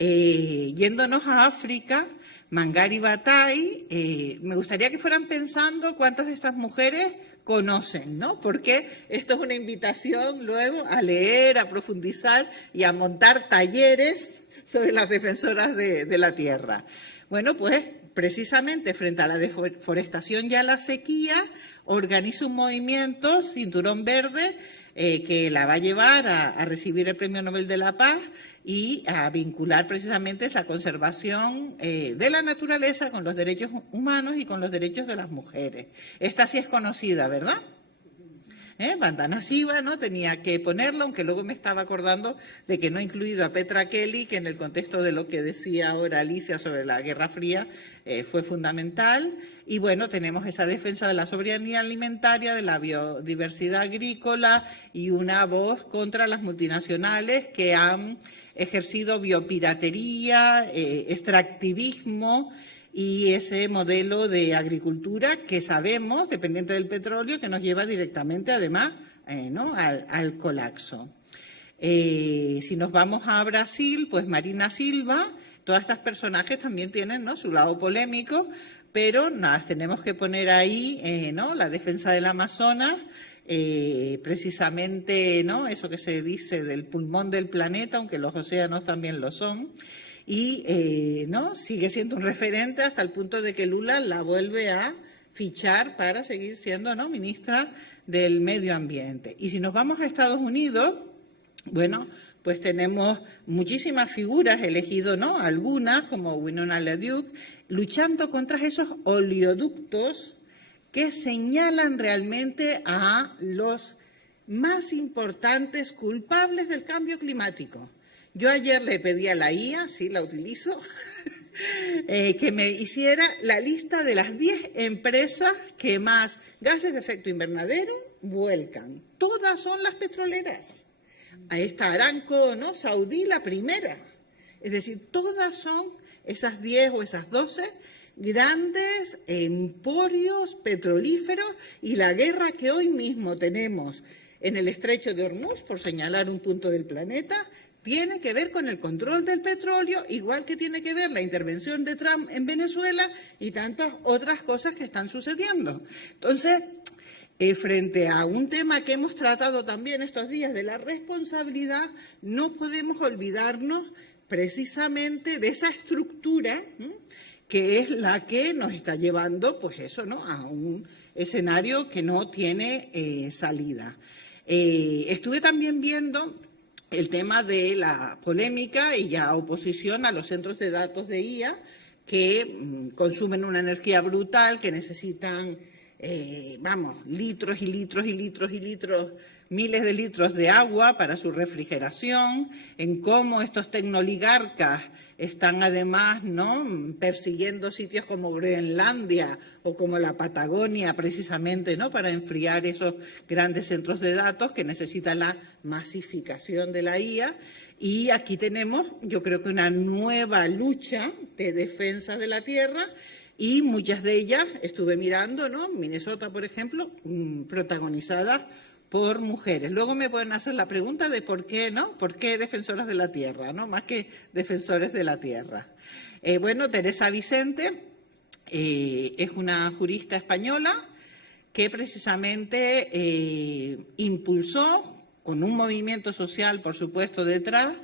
Yéndonos a África, Mangari Batai, me gustaría que fueran pensando cuántas de estas mujeres conocen, ¿no? Porque esto es una invitación luego a leer, a profundizar y a montar talleres sobre las defensoras de la tierra. Bueno, pues precisamente frente a la deforestación y a la sequía, organiza un movimiento, Cinturón Verde, que la va a llevar a recibir el Premio Nobel de la Paz y a vincular precisamente esa conservación de la naturaleza con los derechos humanos y con los derechos de las mujeres. Esta sí es conocida, ¿verdad? Vandana Shiva, ¿no? Tenía que ponerlo, aunque luego me estaba acordando de que no he incluido a Petra Kelly, que en el contexto de lo que decía ahora Alicia sobre la Guerra Fría fue fundamental. Y bueno, tenemos esa defensa de la soberanía alimentaria, de la biodiversidad agrícola y una voz contra las multinacionales que han ejercido biopiratería, extractivismo y ese modelo de agricultura que sabemos, dependiente del petróleo, que nos lleva directamente, además, ¿no? al colapso. Si nos vamos a Brasil, pues Marina Silva, todas estas personajes también tienen, ¿no? su lado polémico, pero las tenemos que poner ahí, ¿no? La defensa del Amazonas, precisamente, ¿no? Eso que se dice del pulmón del planeta, aunque los océanos también lo son. Y ¿no? sigue siendo un referente hasta el punto de que Lula la vuelve a fichar para seguir siendo, ¿no? ministra del Medio Ambiente. Y si nos vamos a Estados Unidos, bueno, pues tenemos muchísimas figuras, he elegido, ¿no? algunas, como Winona LaDuke, luchando contra esos oleoductos que señalan realmente a los más importantes culpables del cambio climático. Yo ayer le pedí a la IA, sí la utilizo, que me hiciera la lista de las 10 empresas que más gases de efecto invernadero vuelcan. Todas son las petroleras. A esta Aramco, ¿no? Saudí, la primera. Es decir, todas son esas 10 o esas 12 grandes emporios petrolíferos, y la guerra que hoy mismo tenemos en el estrecho de Hormuz, por señalar un punto del planeta, tiene que ver con el control del petróleo, igual que tiene que ver la intervención de Trump en Venezuela y tantas otras cosas que están sucediendo. Entonces, frente a un tema que hemos tratado también estos días de la responsabilidad, no podemos olvidarnos precisamente de esa estructura que es la que nos está llevando, pues eso, ¿no? a un escenario que no tiene salida. Estuve también viendo el tema de la polémica y ya oposición a los centros de datos de IA, que consumen una energía brutal, que necesitan, litros y litros y litros y litros, miles de litros de agua para su refrigeración, en cómo estos tecnoligarcas están además, ¿no?, persiguiendo sitios como Groenlandia o como la Patagonia, precisamente, ¿no?, para enfriar esos grandes centros de datos que necesitan la masificación de la IA. Y aquí tenemos, yo creo que una nueva lucha de defensa de la tierra, y muchas de ellas, estuve mirando, ¿no?, Minnesota, por ejemplo, protagonizadas por mujeres. Luego me pueden hacer la pregunta de por qué, ¿no? ¿Por qué defensoras de la tierra, ¿no?, más que defensores de la tierra? Teresa Vicente es una jurista española que precisamente impulsó, con un movimiento social, por supuesto, detrás,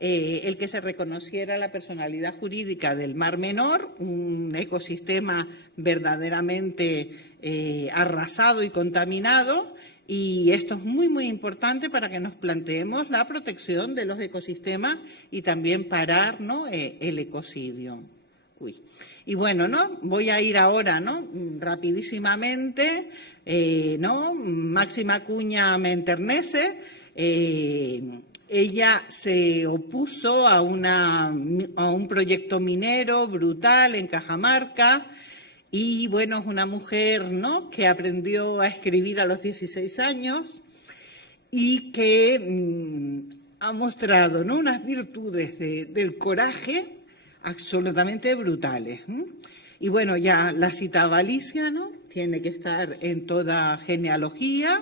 el que se reconociera la personalidad jurídica del Mar Menor, un ecosistema verdaderamente arrasado y contaminado. Y esto es muy, muy importante para que nos planteemos la protección de los ecosistemas y también parar, ¿no?, el ecocidio. Y bueno, ¿no?, voy a ir ahora, ¿no?, rapidísimamente, ¿no? Máxima Acuña me enternece. Ella se opuso a un proyecto minero brutal en Cajamarca. Y bueno, es una mujer, ¿no?, que aprendió a escribir a los 16 años y que ha mostrado, ¿no?, unas virtudes del coraje absolutamente brutales. Y bueno, ya la citaba Alicia, ¿no?, tiene que estar en toda genealogía.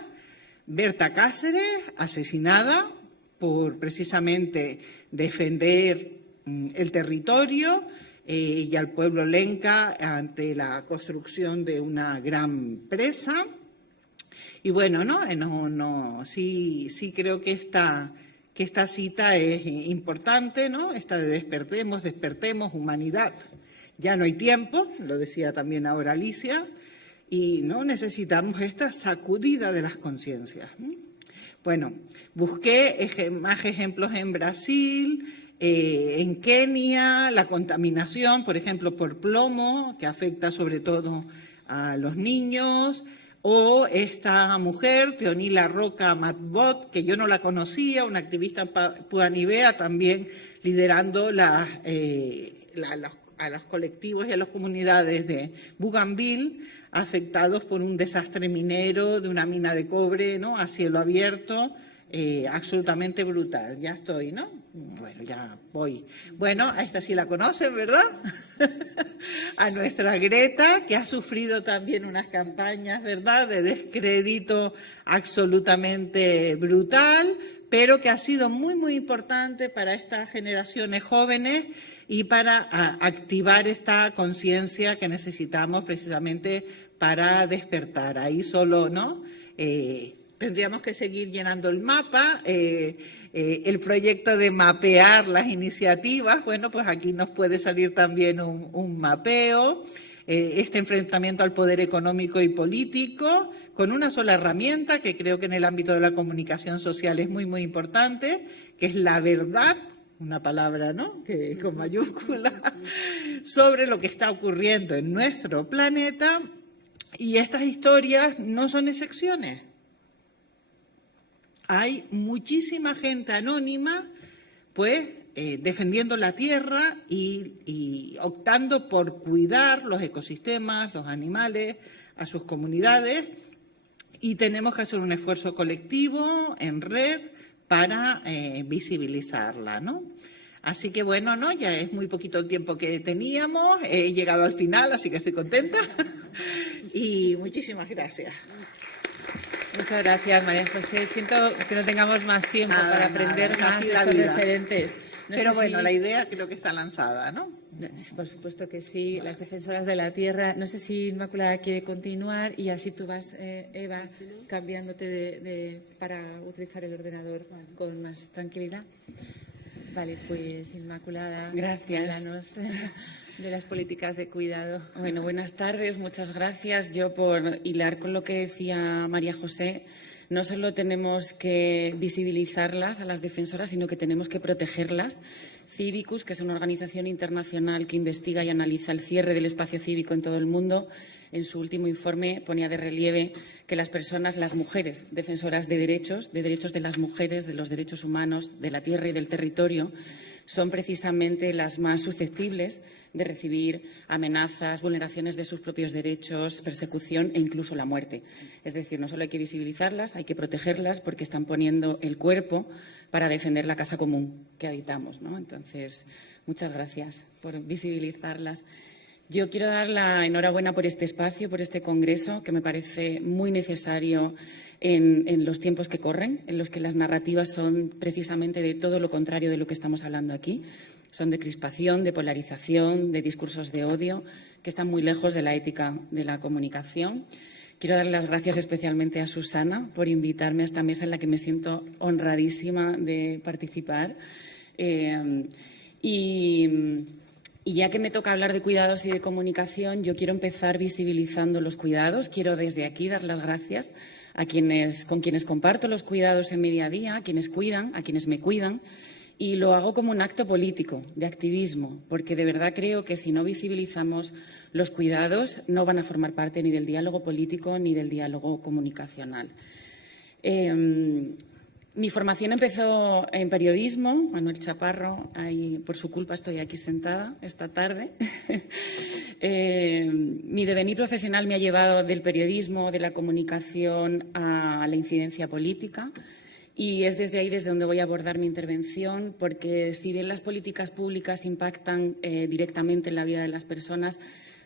Berta Cáceres, asesinada por precisamente defender el territorio y al pueblo lenca ante la construcción de una gran presa. Y bueno, sí creo que esta cita es importante, ¿no? Esta de despertemos, humanidad. Ya no hay tiempo, lo decía también ahora Alicia, y no necesitamos esta sacudida de las conciencias. Bueno, busqué más ejemplos en Brasil, en Kenia, la contaminación, por ejemplo, por plomo, que afecta sobre todo a los niños, o esta mujer, Teonila Roca Matbot, que yo no la conocía, una activista puanibea, también liderando a los colectivos y a las comunidades de Bougainville, afectados por un desastre minero de una mina de cobre, ¿no?, a cielo abierto, absolutamente brutal. Ya estoy, ¿no? Bueno, ya voy. Bueno, a esta sí la conocen, ¿verdad? A nuestra Greta, que ha sufrido también unas campañas, ¿verdad?, de descrédito absolutamente brutal, pero que ha sido muy, muy importante para estas generaciones jóvenes y para activar esta conciencia que necesitamos precisamente para despertar. Ahí solo, ¿no?, tendríamos que seguir llenando el mapa, el proyecto de mapear las iniciativas. Bueno, pues aquí nos puede salir también un mapeo, este enfrentamiento al poder económico y político, con una sola herramienta que creo que en el ámbito de la comunicación social es muy, muy importante, que es la verdad, una palabra, ¿no?, que con mayúscula, sobre lo que está ocurriendo en nuestro planeta. Y estas historias no son excepciones. Hay muchísima gente anónima, pues, defendiendo la tierra y optando por cuidar los ecosistemas, los animales, a sus comunidades, y tenemos que hacer un esfuerzo colectivo en red para visibilizarla, ¿no? Así que bueno, ¿no?, ya es muy poquito el tiempo que teníamos, he llegado al final, así que estoy contenta y muchísimas gracias. Muchas gracias, María José. Siento que no tengamos más tiempo para aprender más de estos referentes. Pero bueno, la idea creo que está lanzada, ¿no? Por supuesto que sí, las defensoras de la tierra. No sé si Inmaculada quiere continuar y así tú vas, Eva, cambiándote para utilizar el ordenador con más tranquilidad. Vale, pues Inmaculada, gracias. Háblanos de las políticas de cuidado. Bueno, buenas tardes, muchas gracias. Yo, por hilar con lo que decía María José, no solo tenemos que visibilizarlas a las defensoras, sino que tenemos que protegerlas. Civicus, que es una organización internacional que investiga y analiza el cierre del espacio cívico en todo el mundo, en su último informe ponía de relieve que las personas, las mujeres defensoras de derechos de las mujeres, de los derechos humanos, de la tierra y del territorio, son precisamente las más susceptibles de recibir amenazas, vulneraciones de sus propios derechos, persecución e incluso la muerte. Es decir, no solo hay que visibilizarlas, hay que protegerlas porque están poniendo el cuerpo para defender la casa común que habitamos, ¿no? Entonces, muchas gracias por visibilizarlas. Yo quiero dar la enhorabuena por este espacio, por este congreso, que me parece muy necesario en los tiempos que corren, en los que las narrativas son precisamente de todo lo contrario de lo que estamos hablando aquí. Son de crispación, de polarización, de discursos de odio, que están muy lejos de la ética de la comunicación. Quiero dar las gracias especialmente a Susana por invitarme a esta mesa en la que me siento honradísima de participar. Y ya que me toca hablar de cuidados y de comunicación, yo quiero empezar visibilizando los cuidados. Quiero desde aquí dar las gracias a con quienes comparto los cuidados en mi día a día, a quienes cuidan, a quienes me cuidan. Y lo hago como un acto político, de activismo, porque de verdad creo que si no visibilizamos los cuidados no van a formar parte ni del diálogo político ni del diálogo comunicacional. Mi formación empezó en periodismo. Manuel Chaparro, ahí, por su culpa estoy aquí sentada esta tarde. Mi devenir profesional me ha llevado del periodismo, de la comunicación a la incidencia política. Y es desde ahí desde donde voy a abordar mi intervención, porque si bien las políticas públicas impactan directamente en la vida de las personas,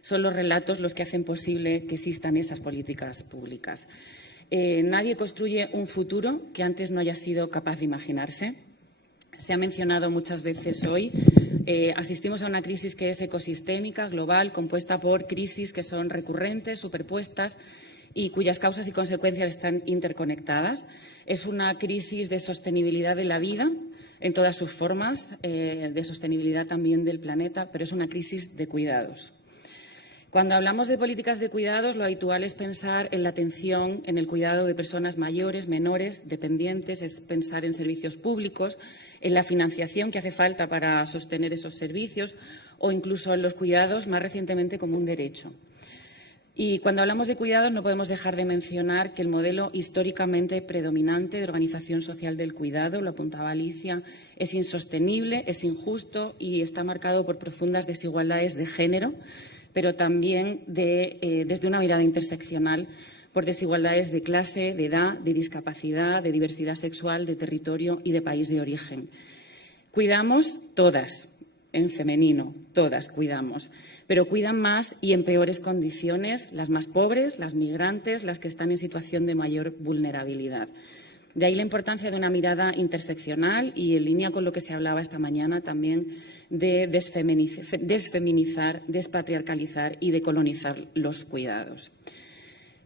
son los relatos los que hacen posible que existan esas políticas públicas. Nadie construye un futuro que antes no haya sido capaz de imaginarse. Se ha mencionado muchas veces hoy. Asistimos a una crisis que es ecosistémica, global, compuesta por crisis que son recurrentes, superpuestas y cuyas causas y consecuencias están interconectadas. Es una crisis de sostenibilidad de la vida en todas sus formas, de sostenibilidad también del planeta, pero es una crisis de cuidados. Cuando hablamos de políticas de cuidados, lo habitual es pensar en la atención, en el cuidado de personas mayores, menores, dependientes, es pensar en servicios públicos, en la financiación que hace falta para sostener esos servicios o incluso en los cuidados más recientemente como un derecho. Y cuando hablamos de cuidados no podemos dejar de mencionar que el modelo históricamente predominante de organización social del cuidado, lo apuntaba Alicia, es insostenible, es injusto y está marcado por profundas desigualdades de género, pero también desde una mirada interseccional por desigualdades de clase, de edad, de discapacidad, de diversidad sexual, de territorio y de país de origen. Cuidamos todas, en femenino, todas cuidamos, pero cuidan más y en peores condiciones las más pobres, las migrantes, las que están en situación de mayor vulnerabilidad. De ahí la importancia de una mirada interseccional y en línea con lo que se hablaba esta mañana también de desfeminizar, despatriarcalizar y decolonizar los cuidados.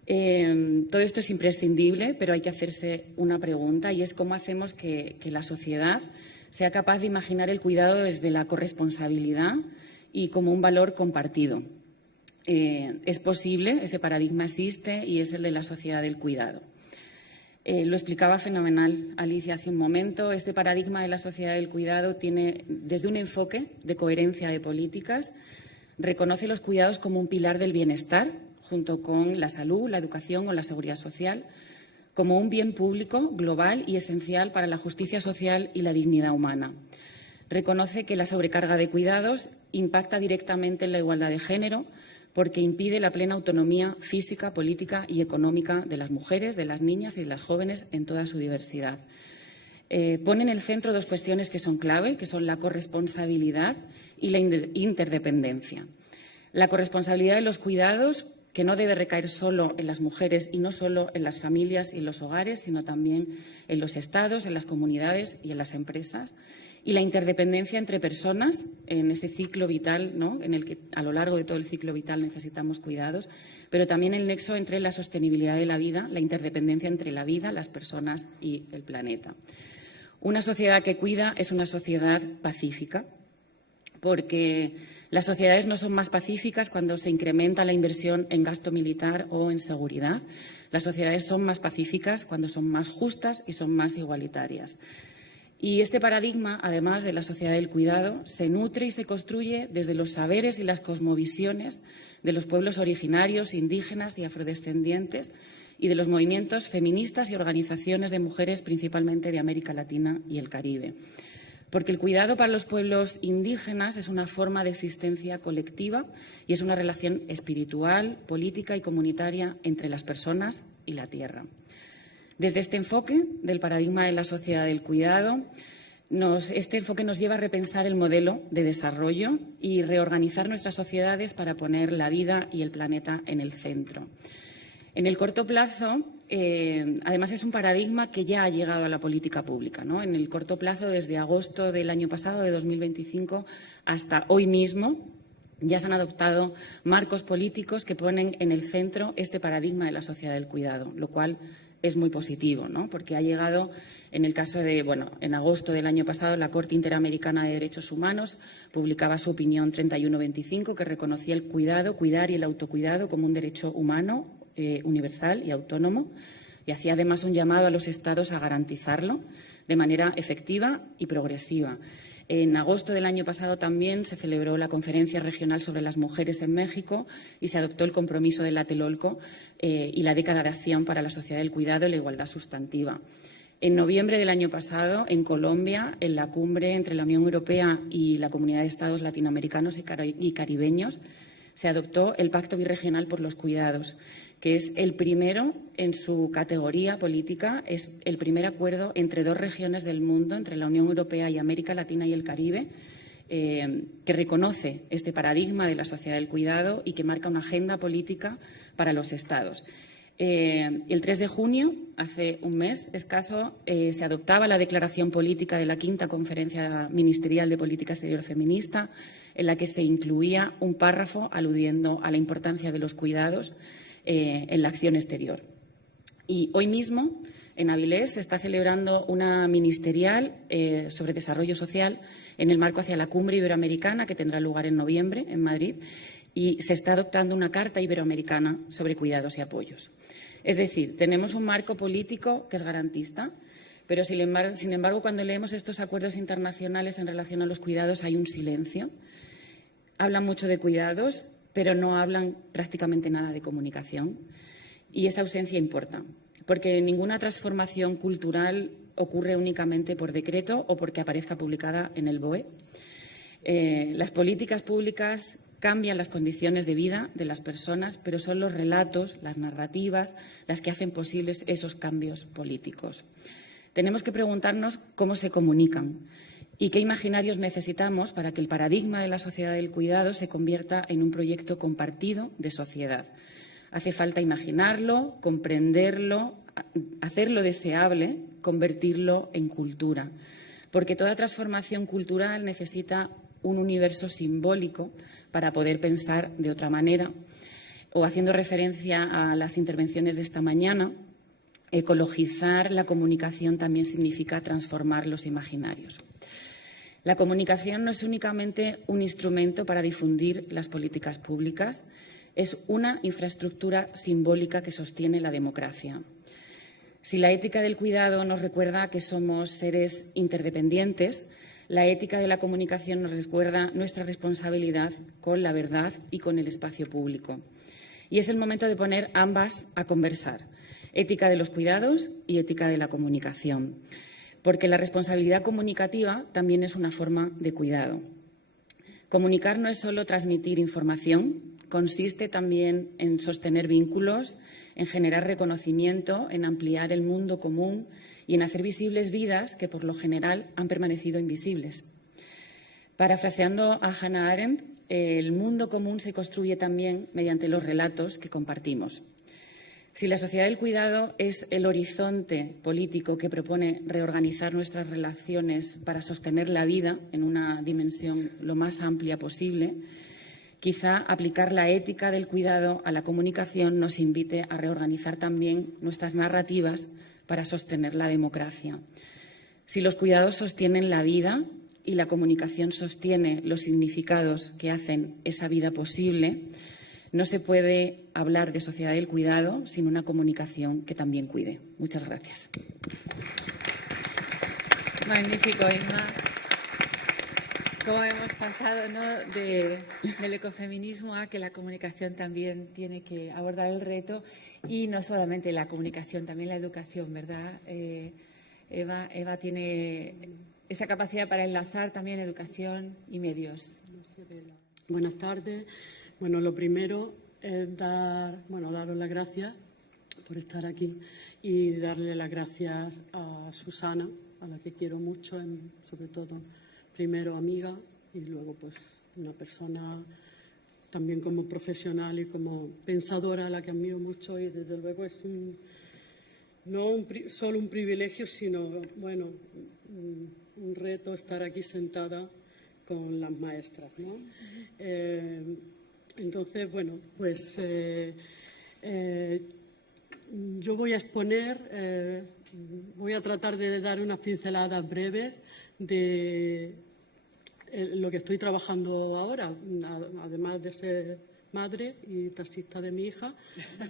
Todo esto es imprescindible, pero hay que hacerse una pregunta y es cómo hacemos que la sociedad sea capaz de imaginar el cuidado desde la corresponsabilidad y como un valor compartido. Es posible, ese paradigma existe y es el de la sociedad del cuidado. Lo explicaba fenomenal Alicia hace un momento. Este paradigma de la sociedad del cuidado tiene desde un enfoque de coherencia de políticas, reconoce los cuidados como un pilar del bienestar, junto con la salud, la educación o la seguridad social, como un bien público, global y esencial para la justicia social y la dignidad humana. Reconoce que la sobrecarga de cuidados impacta directamente en la igualdad de género porque impide la plena autonomía física, política y económica de las mujeres, de las niñas y de las jóvenes en toda su diversidad. Pone en el centro dos cuestiones que son clave, que son la corresponsabilidad y la interdependencia. La corresponsabilidad de los cuidados, que no debe recaer solo en las mujeres y no solo en las familias y en los hogares, sino también en los estados, en las comunidades y en las empresas. Y la interdependencia entre personas en ese ciclo vital, ¿no?, en el que a lo largo de todo el ciclo vital necesitamos cuidados, pero también el nexo entre la sostenibilidad de la vida, la interdependencia entre la vida, las personas y el planeta. Una sociedad que cuida es una sociedad pacífica, porque las sociedades no son más pacíficas cuando se incrementa la inversión en gasto militar o en seguridad. Las sociedades son más pacíficas cuando son más justas y son más igualitarias. Y este paradigma, además de la sociedad del cuidado, se nutre y se construye desde los saberes y las cosmovisiones de los pueblos originarios, indígenas y afrodescendientes y de los movimientos feministas y organizaciones de mujeres, principalmente de América Latina y el Caribe. Porque el cuidado para los pueblos indígenas es una forma de existencia colectiva y es una relación espiritual, política y comunitaria entre las personas y la tierra. Desde este enfoque del paradigma de la sociedad del cuidado, este enfoque nos lleva a repensar el modelo de desarrollo y reorganizar nuestras sociedades para poner la vida y el planeta en el centro. En el corto plazo, además, es un paradigma que ya ha llegado a la política pública, ¿no? En el corto plazo, desde agosto del año pasado, de 2025, hasta hoy mismo, ya se han adoptado marcos políticos que ponen en el centro este paradigma de la sociedad del cuidado, lo cual es muy positivo, ¿no? Porque ha llegado, en el caso de, en agosto del año pasado, la Corte Interamericana de Derechos Humanos publicaba su opinión 3125, que reconocía el cuidar y el autocuidado como un derecho humano, universal y autónomo, y hacía además un llamado a los Estados a garantizarlo de manera efectiva y progresiva. En agosto del año pasado también se celebró la Conferencia Regional sobre las Mujeres en México y se adoptó el compromiso de Tlatelolco y la década de acción para la sociedad del cuidado y la igualdad sustantiva. En noviembre del año pasado, en Colombia, en la cumbre entre la Unión Europea y la Comunidad de Estados Latinoamericanos y Caribeños, se adoptó el Pacto Birregional por los Cuidados, que es el primero en su categoría política, es el primer acuerdo entre dos regiones del mundo, entre la Unión Europea y América Latina y el Caribe, que reconoce este paradigma de la sociedad del cuidado y que marca una agenda política para los Estados. El 3 de junio, hace un mes escaso, se adoptaba la declaración política de la quinta Conferencia Ministerial de Política Exterior Feminista, en la que se incluía un párrafo aludiendo a la importancia de los cuidados en la acción exterior. Y hoy mismo, en Avilés, se está celebrando una ministerial sobre desarrollo social en el marco hacia la Cumbre Iberoamericana, que tendrá lugar en noviembre en Madrid, y se está adoptando una Carta Iberoamericana sobre cuidados y apoyos. Es decir, tenemos un marco político que es garantista, pero sin embargo, cuando leemos estos acuerdos internacionales en relación a los cuidados hay un silencio. Hablan mucho de cuidados, pero no hablan prácticamente nada de comunicación. Y esa ausencia importa, porque ninguna transformación cultural ocurre únicamente por decreto o porque aparezca publicada en el BOE. Las políticas públicas cambian las condiciones de vida de las personas, pero son los relatos, las narrativas, las que hacen posibles esos cambios políticos. Tenemos que preguntarnos cómo se comunican y qué imaginarios necesitamos para que el paradigma de la sociedad del cuidado se convierta en un proyecto compartido de sociedad. Hace falta imaginarlo, comprenderlo, hacerlo deseable, convertirlo en cultura, porque toda transformación cultural necesita un universo simbólico para poder pensar de otra manera. O haciendo referencia a las intervenciones de esta mañana, ecologizar la comunicación también significa transformar los imaginarios. La comunicación no es únicamente un instrumento para difundir las políticas públicas, es una infraestructura simbólica que sostiene la democracia. Si la ética del cuidado nos recuerda que somos seres interdependientes, la ética de la comunicación nos recuerda nuestra responsabilidad con la verdad y con el espacio público. Y es el momento de poner ambas a conversar, ética de los cuidados y ética de la comunicación, porque la responsabilidad comunicativa también es una forma de cuidado. Comunicar no es solo transmitir información, consiste también en sostener vínculos, en generar reconocimiento, en ampliar el mundo común y en hacer visibles vidas que, por lo general, han permanecido invisibles. Parafraseando a Hannah Arendt, el mundo común se construye también mediante los relatos que compartimos. Si la sociedad del cuidado es el horizonte político que propone reorganizar nuestras relaciones para sostener la vida en una dimensión lo más amplia posible, quizá aplicar la ética del cuidado a la comunicación nos invite a reorganizar también nuestras narrativas para sostener la democracia. Si los cuidados sostienen la vida y la comunicación sostiene los significados que hacen esa vida posible, no se puede hablar de sociedad del cuidado sin una comunicación que también cuide. Muchas gracias. Magnífico, Inma. Cómo hemos pasado, ¿no?, del ecofeminismo a que la comunicación también tiene que abordar el reto, y no solamente la comunicación, también la educación, ¿verdad? Eva tiene esa capacidad para enlazar también educación y medios. Buenas tardes. Bueno, lo primero es daros las gracias por estar aquí y darle las gracias a Susana, a la que quiero mucho, sobre todo primero amiga y luego pues una persona también como profesional y como pensadora a la que admiro mucho, y desde luego es solo un privilegio, sino bueno, un reto estar aquí sentada con las maestras, ¿no? Entonces, bueno, pues yo voy a exponer, voy a tratar de dar unas pinceladas breves de lo que estoy trabajando ahora, además de ser madre y taxista de mi hija,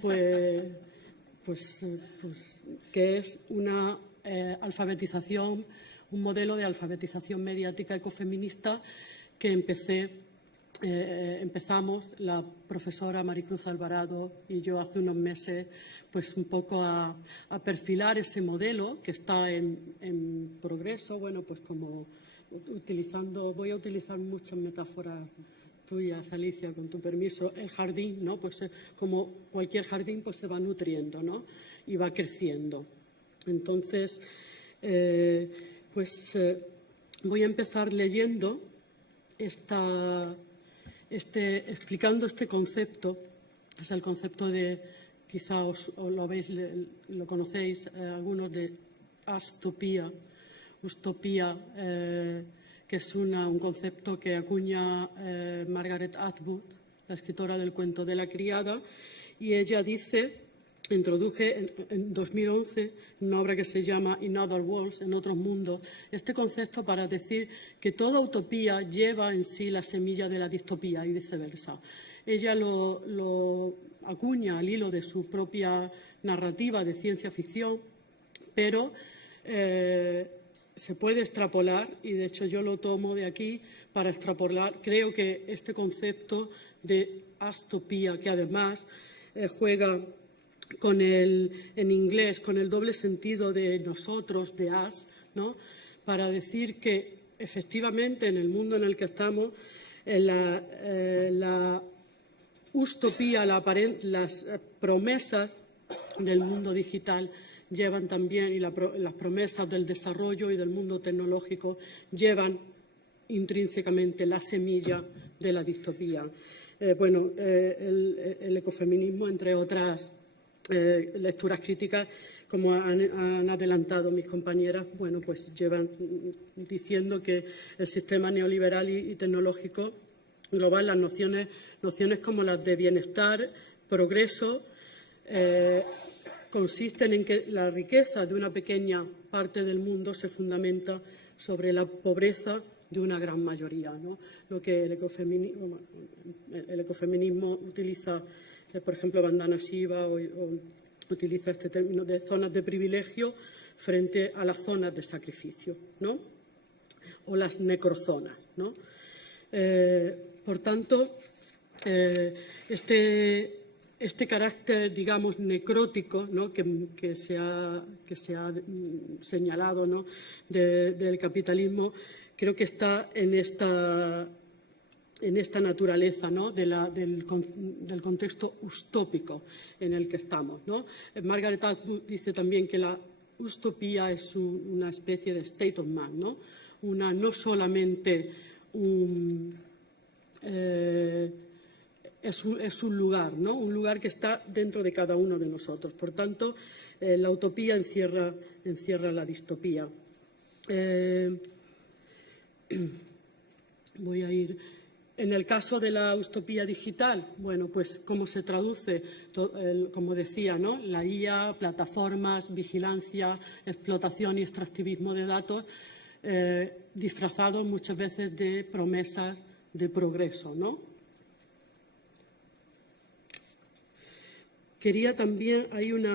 pues que es una alfabetización, un modelo de alfabetización mediática ecofeminista que empezamos la profesora Maricruz Alvarado y yo hace unos meses, pues un poco a perfilar ese modelo que está en progreso. Bueno, pues como voy a utilizar muchas metáforas tuyas, Alicia, con tu permiso. El jardín, ¿no? Pues como cualquier jardín, pues se va nutriendo, ¿no? Y va creciendo. Entonces, voy a empezar leyendo explicando este concepto. Es el concepto de, quizá os lo conocéis, algunos, de ustopía, que es un concepto que acuña Margaret Atwood, la escritora del cuento de la criada, y ella introduje en 2011 una obra que se llama In Other Worlds, en otros mundos, este concepto para decir que toda utopía lleva en sí la semilla de la distopía y viceversa. Ella lo acuña al hilo de su propia narrativa de ciencia ficción, pero se puede extrapolar, y de hecho yo lo tomo de aquí para extrapolar. Creo que este concepto de astopía, que además juega en inglés con el doble sentido de nosotros, de us, ¿no?, para decir que efectivamente en el mundo en el que estamos, la ustopía, las promesas del mundo digital llevan también, y las promesas del desarrollo y del mundo tecnológico llevan intrínsecamente la semilla de la distopía. El ecofeminismo, entre otras lecturas críticas, como han adelantado mis compañeras, bueno, pues llevan diciendo que el sistema neoliberal y tecnológico global, las nociones como las de bienestar, progreso, consisten en que la riqueza de una pequeña parte del mundo se fundamenta sobre la pobreza de una gran mayoría, ¿no? Lo que el ecofeminismo utiliza, por ejemplo, Vandana Shiva o utiliza este término de zonas de privilegio frente a las zonas de sacrificio, ¿no?, o las necrozonas, ¿no? Por tanto, este carácter, digamos, necrótico, ¿no?, que se ha señalado, ¿no?, del capitalismo, creo que está en esta naturaleza, ¿no?, del contexto ustópico en el que estamos, ¿no? Margaret Atwood dice también que la ustopía es una especie de state of mind, ¿no? No solamente es un lugar, ¿no?, un lugar que está dentro de cada uno de nosotros. Por tanto, la utopía encierra la distopía. Voy a ir. En el caso de la ustopía digital, bueno, pues cómo se traduce, como decía, ¿no?, la IA, plataformas, vigilancia, explotación y extractivismo de datos, disfrazados muchas veces de promesas de progreso, ¿no? Quería también,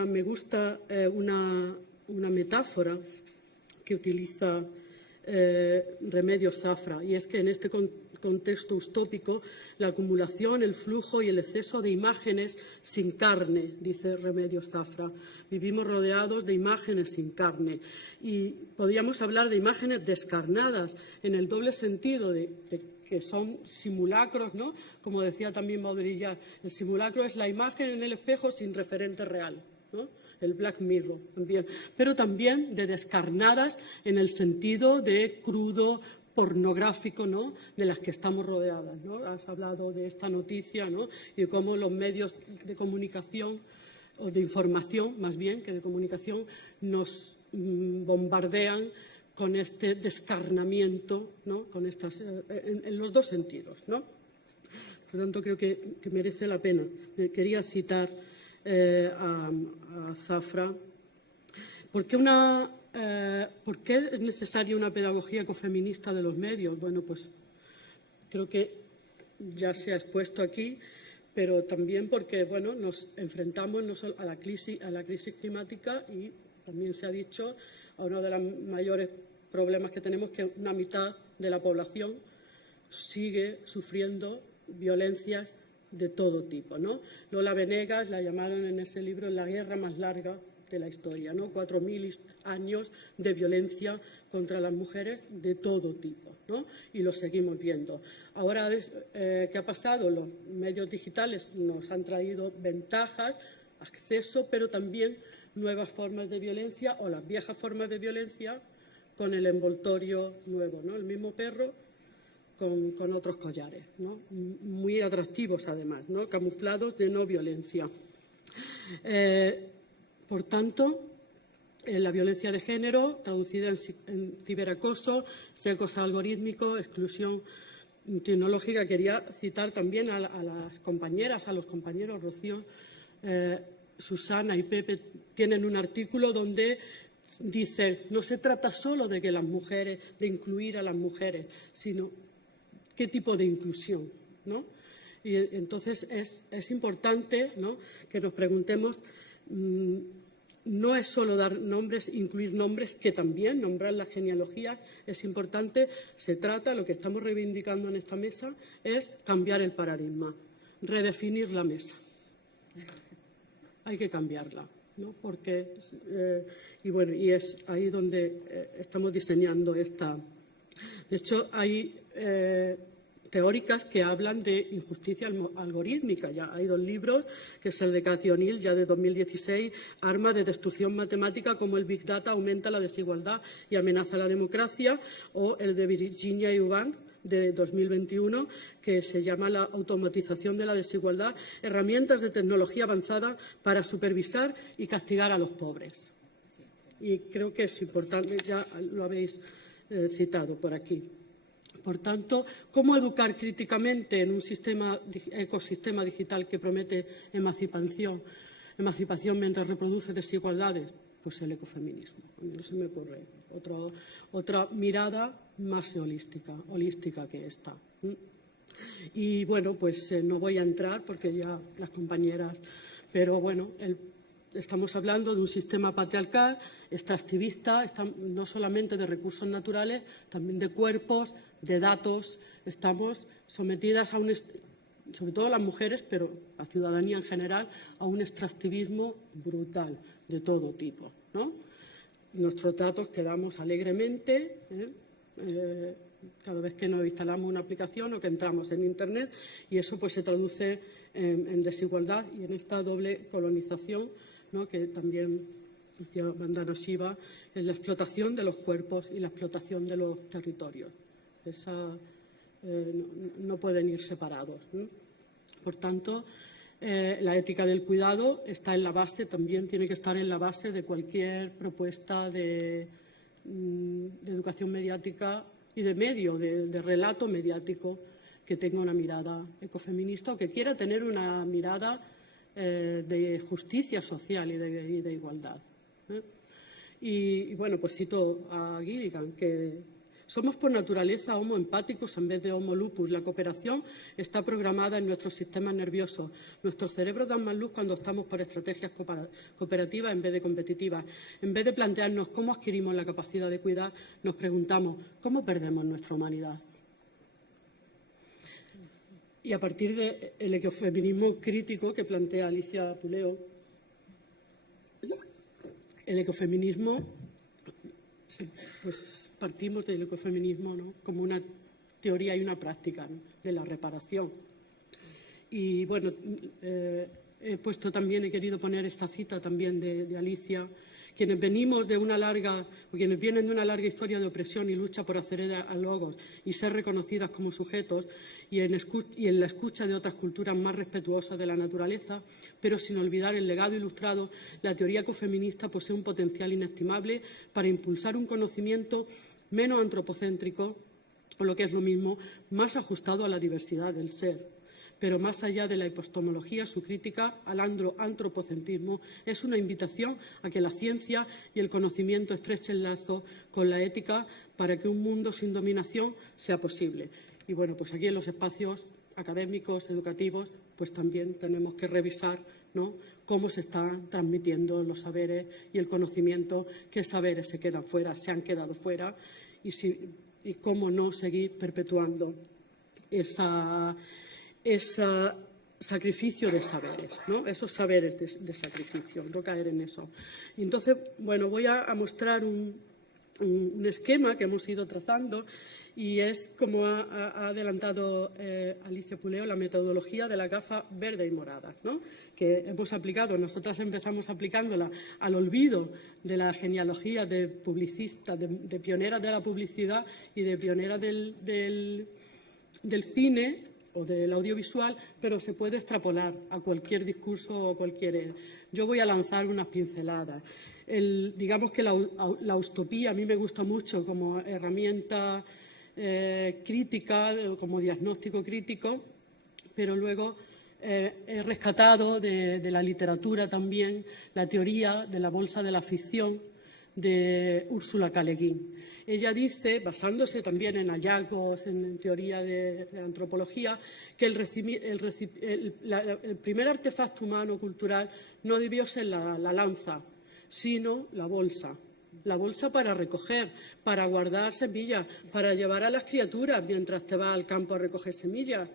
me gusta una metáfora que utiliza Remedios Zafra, y es que en este contexto ustópico la acumulación, el flujo y el exceso de imágenes sin carne, dice Remedios Zafra. Vivimos rodeados de imágenes sin carne y podríamos hablar de imágenes descarnadas en el doble sentido de que son simulacros, ¿no? Como decía también Baudrillard, el simulacro es la imagen en el espejo sin referente real, ¿no? El Black Mirror también, pero también de descarnadas en el sentido de crudo, pornográfico, ¿no? De las que estamos rodeadas, ¿no? Has hablado de esta noticia, ¿no? Y de cómo los medios de comunicación, o de información más bien que de comunicación, nos bombardean con este descarnamiento, ¿no? Con estas, en los dos sentidos, ¿no? Por lo tanto, creo que merece la pena. Quería citar a Zafra. ¿Por qué es necesaria una pedagogía ecofeminista de los medios? Bueno, pues creo que ya se ha expuesto aquí, pero también porque, bueno, nos enfrentamos no solo a la crisis climática y también se ha dicho a uno de los mayores problemas que tenemos, que una mitad de la población sigue sufriendo violencias de todo tipo, ¿no? Lola Venegas la llamaron en ese libro la guerra más larga de la historia, ¿no? 4.000 años de violencia contra las mujeres de todo tipo, ¿no? Y lo seguimos viendo. Ahora, ¿qué ha pasado? Los medios digitales nos han traído ventajas, acceso, pero también nuevas formas de violencia o las viejas formas de violencia con el envoltorio nuevo, ¿no? El mismo perro con otros collares, ¿no? Muy atractivos además, ¿no? Camuflados de no violencia. Por tanto, la violencia de género, traducida en ciberacoso, acoso algorítmico, exclusión tecnológica. Quería citar también a las compañeras, a los compañeros. Rocío, Susana y Pepe tienen un artículo donde dice: no se trata solo de que las mujeres, de incluir a las mujeres, sino qué tipo de inclusión, ¿no? Y entonces es importante, ¿no?, que nos preguntemos. No es solo dar nombres, incluir nombres, que también nombrar las genealogías es importante. Se trata, lo que estamos reivindicando en esta mesa, es cambiar el paradigma, redefinir la mesa. Hay que cambiarla, ¿no? Porque, y es ahí donde estamos diseñando esta. De hecho, hay teóricas que hablan de injusticia algorítmica. Ya hay dos libros, que es el de Cathy O'Neill, ya de 2016, Arma de destrucción matemática, cómo el Big Data aumenta la desigualdad y amenaza la democracia, o el de Virginia Eubank, de 2021, que se llama La automatización de la desigualdad, herramientas de tecnología avanzada para supervisar y castigar a los pobres. Y creo que es importante, ya lo habéis citado por aquí. Por tanto, ¿cómo educar críticamente en un ecosistema digital que promete emancipación mientras reproduce desigualdades? Pues el ecofeminismo. No se me ocurre otra mirada más holística que esta. Y bueno, pues no voy a entrar porque ya las compañeras, pero bueno, estamos hablando de un sistema patriarcal, extractivista, no solamente de recursos naturales, también de cuerpos, de datos. Estamos sometidas sobre todo las mujeres, pero la ciudadanía en general, a un extractivismo brutal de todo tipo, ¿no? Nuestros datos que damos alegremente, cada vez que nos instalamos una aplicación o que entramos en Internet, y eso pues se traduce en desigualdad y en esta doble colonización, ¿no?, que también decía Vandana Shiva, en la explotación de los cuerpos y la explotación de los territorios. No pueden ir separados, ¿no? Por tanto, la ética del cuidado está en la base, también tiene que estar en la base de cualquier propuesta de educación mediática y de medio, de relato mediático que tenga una mirada ecofeminista o que quiera tener una mirada de justicia social y de igualdad. Y bueno, pues cito a Gilligan, que Somos por naturaleza homo empáticos en vez de homo lupus. La cooperación está programada en nuestro sistema nervioso. Nuestros cerebros dan más luz cuando optamos por estrategias cooperativas en vez de competitivas. En vez de plantearnos cómo adquirimos la capacidad de cuidar, nos preguntamos cómo perdemos nuestra humanidad. Y a partir del ecofeminismo crítico que plantea Alicia Puleo, el ecofeminismo, pues partimos del ecofeminismo, ¿no?, como una teoría y una práctica, ¿no?, de la reparación. Y bueno, he querido poner esta cita también de Alicia. Quienes vienen de una larga historia de opresión y lucha por acceder a logos y ser reconocidas como sujetos, y en la escucha de otras culturas más respetuosas de la naturaleza, pero sin olvidar el legado ilustrado, la teoría ecofeminista posee un potencial inestimable para impulsar un conocimiento menos antropocéntrico, o lo que es lo mismo, más ajustado a la diversidad del ser. Pero más allá de la epistemología, su crítica al antropocentrismo es una invitación a que la ciencia y el conocimiento estrechen lazos con la ética para que un mundo sin dominación sea posible. Y bueno, pues aquí en los espacios académicos, educativos, pues también tenemos que revisar, ¿no?, cómo se están transmitiendo los saberes y el conocimiento, qué saberes se quedan fuera, se han quedado fuera, y cómo no seguir perpetuando ese sacrificio de saberes, ¿no?, esos saberes de sacrificio, no caer en eso. Y entonces, bueno, voy a mostrar un esquema que hemos ido trazando, y es, como ha adelantado Alicia Puleo, la metodología de la gafa verde y morada, ¿no?, que hemos aplicado. Nosotras empezamos aplicándola al olvido de la genealogía de publicistas, de pioneras de la publicidad y de pioneras del cine o del audiovisual, pero se puede extrapolar a cualquier discurso o cualquier. Yo voy a lanzar unas pinceladas. Digamos que la utopía a mí me gusta mucho como herramienta crítica, como diagnóstico crítico, pero luego he rescatado de la literatura también la teoría de la bolsa de la ficción de Úrsula K. Le Guin. Ella dice, basándose también en hallazgos, en teoría de antropología, que el primer artefacto humano cultural no debió ser la lanza, sino la bolsa. La bolsa para recoger, para guardar semillas, para llevar a las criaturas mientras te vas al campo a recoger semillas.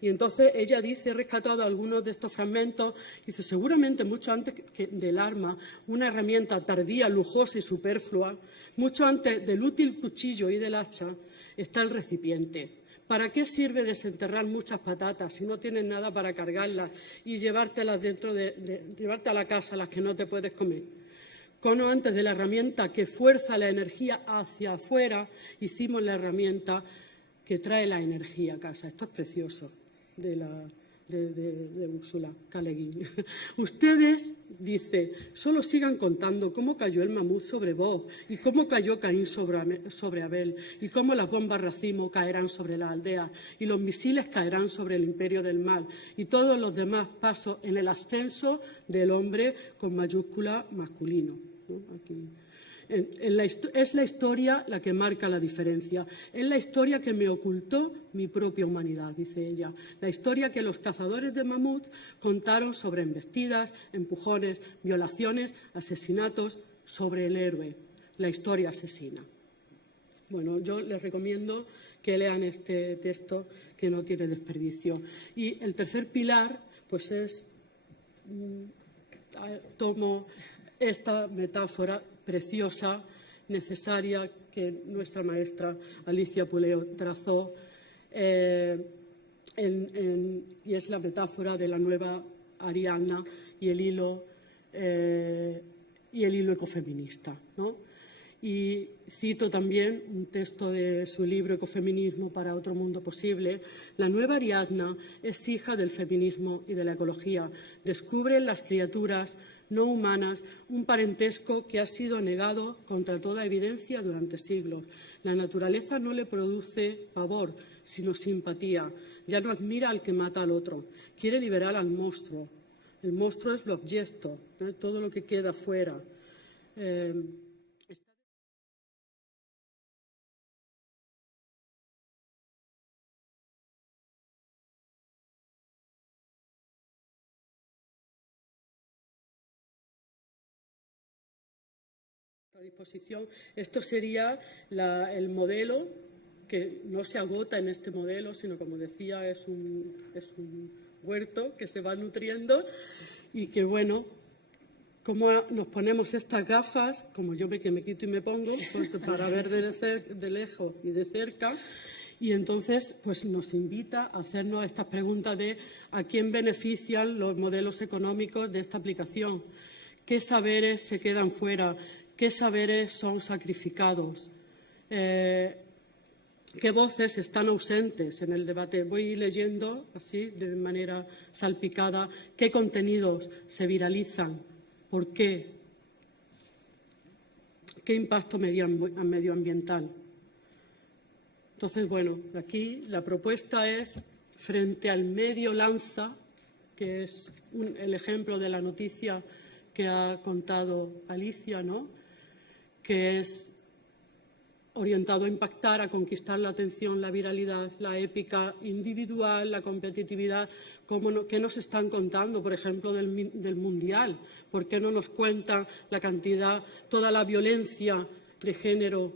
Y entonces ella dice, he rescatado algunos de estos fragmentos, dice, seguramente mucho antes del arma, una herramienta tardía, lujosa y superflua, mucho antes del útil cuchillo y del hacha, está el recipiente. ¿Para qué sirve desenterrar muchas patatas si no tienes nada para cargarlas y llevártelas llevarte a la casa las que no te puedes comer? Cono antes de la herramienta que fuerza la energía hacia afuera, hicimos la herramienta que trae la energía a casa. Esto es precioso de Úrsula K. Le Guin. Ustedes, dice, solo sigan contando cómo cayó el mamut sobre vos y cómo cayó Caín sobre Abel y cómo las bombas racimo caerán sobre la aldea y los misiles caerán sobre el imperio del mal y todos los demás pasos en el ascenso del hombre con mayúscula masculino, ¿no? Aquí. Es la historia la que marca la diferencia. Es la historia que me ocultó mi propia humanidad, dice ella. La historia que los cazadores de mamuts contaron sobre embestidas, empujones, violaciones, asesinatos, sobre el héroe. La historia asesina. Bueno, yo les recomiendo que lean este texto que no tiene desperdicio. Y el tercer pilar, pues tomo esta metáfora preciosa, necesaria, que nuestra maestra Alicia Puleo trazó, y es la metáfora de la nueva Ariadna y el hilo ecofeminista, ¿no? Y cito también un texto de su libro Ecofeminismo para otro mundo posible. La nueva Ariadna es hija del feminismo y de la ecología. Descubre en las criaturas no humanas un parentesco que ha sido negado contra toda evidencia durante siglos. La naturaleza no le produce pavor, sino simpatía. Ya no admira al que mata al otro. Quiere liberar al monstruo. El monstruo es lo abyecto, ¿no?, todo lo que queda fuera. disposición. Esto sería el modelo, que no se agota en este modelo, sino, como decía, es un huerto que se va nutriendo y que, bueno, como nos ponemos estas gafas, como yo que me quito y me pongo, pues para ver de lejos y de cerca, y entonces pues nos invita a hacernos estas preguntas de a quién benefician los modelos económicos de esta aplicación, qué saberes se quedan fuera, qué saberes son sacrificados, qué voces están ausentes en el debate. Voy leyendo así, de manera salpicada, qué contenidos se viralizan, por qué, qué impacto medioambiental. Entonces, bueno, aquí la propuesta es, frente al medio Lanza, que es el ejemplo de la noticia que ha contado Alicia, ¿no?, que es orientado a impactar, a conquistar la atención, la viralidad, la épica individual, la competitividad. ¿Qué nos están contando, por ejemplo, del Mundial? ¿Por qué no nos cuentan la cantidad, toda la violencia de género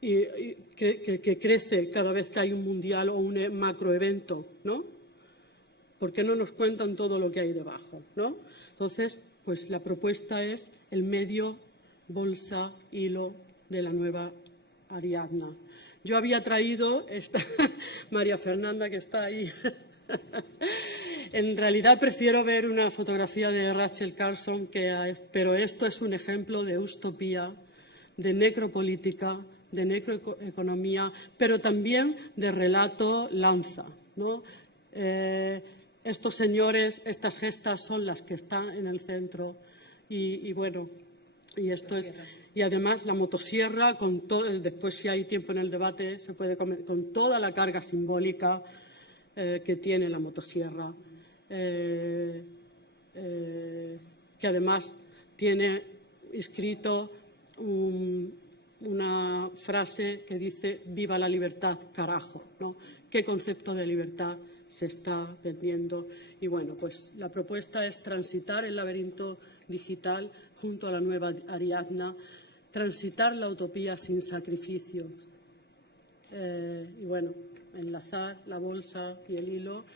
que crece cada vez que hay un Mundial o un macroevento, ¿no? ¿Por qué no nos cuentan todo lo que hay debajo, ¿no? Entonces, pues la propuesta es el medio, bolsa, hilo de la nueva Ariadna. Yo había traído esta María Fernanda, que está ahí. En realidad prefiero ver una fotografía de Rachel Carson, pero esto es un ejemplo de utopía, de necropolítica, de necroeconomía, pero también de relato Lanza, ¿no? Estos señores, estas gestas son las que están en el centro y bueno, y esto es... Y además la motosierra, después si hay tiempo en el debate, se puede con toda la carga simbólica que tiene la motosierra, que además tiene escrito una frase que dice «Viva la libertad, carajo», ¿no? ¿Qué concepto de libertad se está vendiendo? Y bueno, pues la propuesta es transitar el laberinto digital junto a la nueva Ariadna, transitar la utopía sin sacrificios y, bueno, enlazar la bolsa y el hilo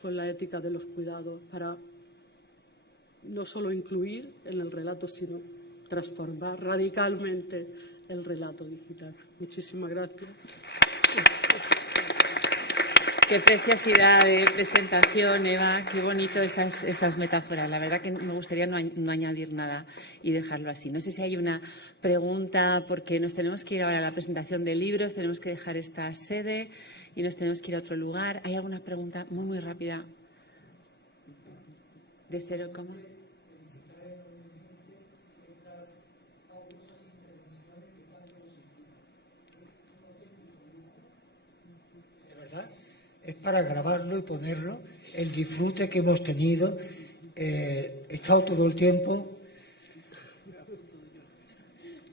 con la ética de los cuidados para no solo incluir en el relato, sino transformar radicalmente el relato digital. Muchísimas gracias. Qué preciosidad de presentación, Eva. Qué bonito estas metáforas. La verdad que me gustaría no añadir nada y dejarlo así. No sé si hay una pregunta, porque nos tenemos que ir ahora a la presentación de libros, tenemos que dejar esta sede y nos tenemos que ir a otro lugar. ¿Hay alguna pregunta muy, muy rápida? ¿De cero coma? Es para grabarlo y ponerlo, el disfrute que hemos tenido. He estado todo el tiempo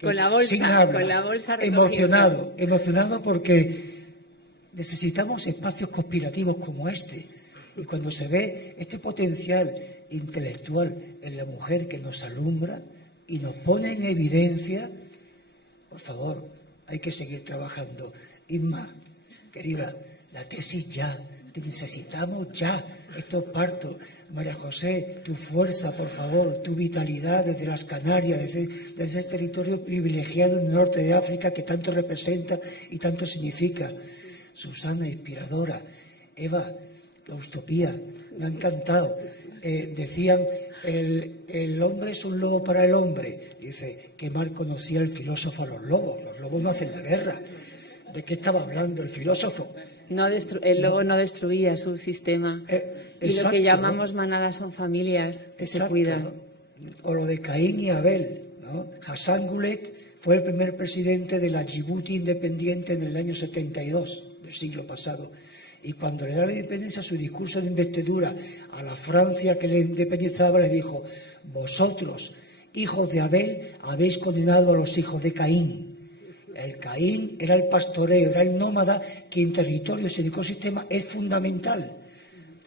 con la bolsa, sin hablar, con la bolsa emocionado porque necesitamos espacios conspirativos como este. Y cuando se ve este potencial intelectual en la mujer que nos alumbra y nos pone en evidencia, por favor, hay que seguir trabajando. Inma, querida, la tesis ya, te necesitamos ya, estos partos. María José, tu fuerza, por favor, tu vitalidad desde las Canarias, desde ese territorio privilegiado en el norte de África que tanto representa y tanto significa. Susana, inspiradora. Eva, la utopía, me ha encantado. Decían, el hombre es un lobo para el hombre. Dice, qué mal conocía el filósofo a los lobos no hacen la guerra. ¿De qué estaba hablando el filósofo? El lobo no destruía su sistema. Y lo que llamamos manadas son familias que se cuidan. ¿No? O lo de Caín y Abel, ¿no? Hassan Goulet fue el primer presidente de la Djibouti independiente en el año 72 del siglo pasado. Y cuando le da la independencia, su discurso de investidura a la Francia que le independizaba, le dijo: vosotros, hijos de Abel, habéis condenado a los hijos de Caín. El Caín era el pastoreo, era el nómada que en territorios y en ecosistemas es fundamental.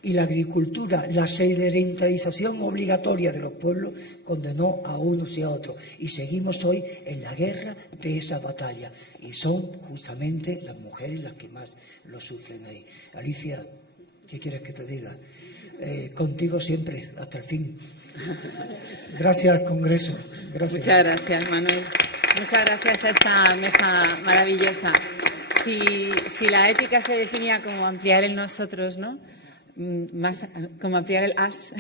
y la agricultura, la sedentarización obligatoria de los pueblos condenó a unos y a otros. Y seguimos hoy en la guerra de esa batalla. Y son justamente las mujeres las que más lo sufren ahí. Alicia, ¿qué quieres que te diga? Contigo siempre, hasta el fin. Gracias, Congreso. Gracias. Muchas gracias, Manuel. Muchas gracias a esta mesa maravillosa. Si la ética se definía como ampliar el nosotros, ¿no? Más, como ampliar el us,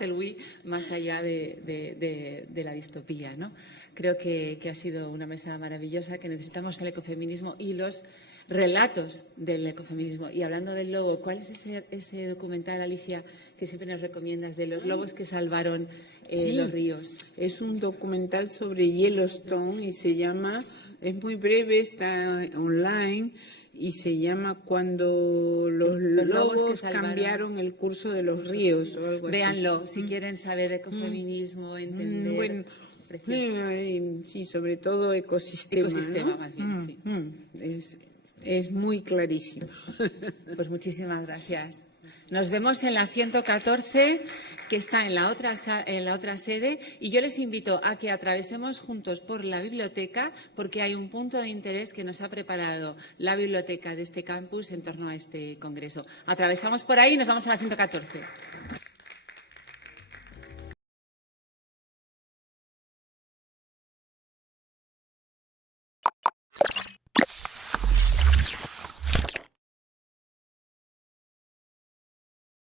el we, más allá de la distopía, ¿no? Creo que ha sido una mesa maravillosa, que necesitamos el ecofeminismo y los relatos del ecofeminismo. Y hablando del lobo, ¿cuál es ese documental, Alicia, que siempre nos recomiendas, de los lobos que salvaron los ríos? Es un documental sobre Yellowstone y se llama, es muy breve, está online, y se llama Cuando los lobos cambiaron el curso de los ríos o algo así. Véanlo, si quieren saber ecofeminismo, entender... Bueno, sí, sobre todo ecosistema. Ecosistema, ¿no? más bien, sí. Es muy clarísimo. Pues muchísimas gracias. Nos vemos en la 114, que está en la otra sede, y yo les invito a que atravesemos juntos por la biblioteca, porque hay un punto de interés que nos ha preparado la biblioteca de este campus en torno a este congreso. Atravesamos por ahí y nos vamos a la 114.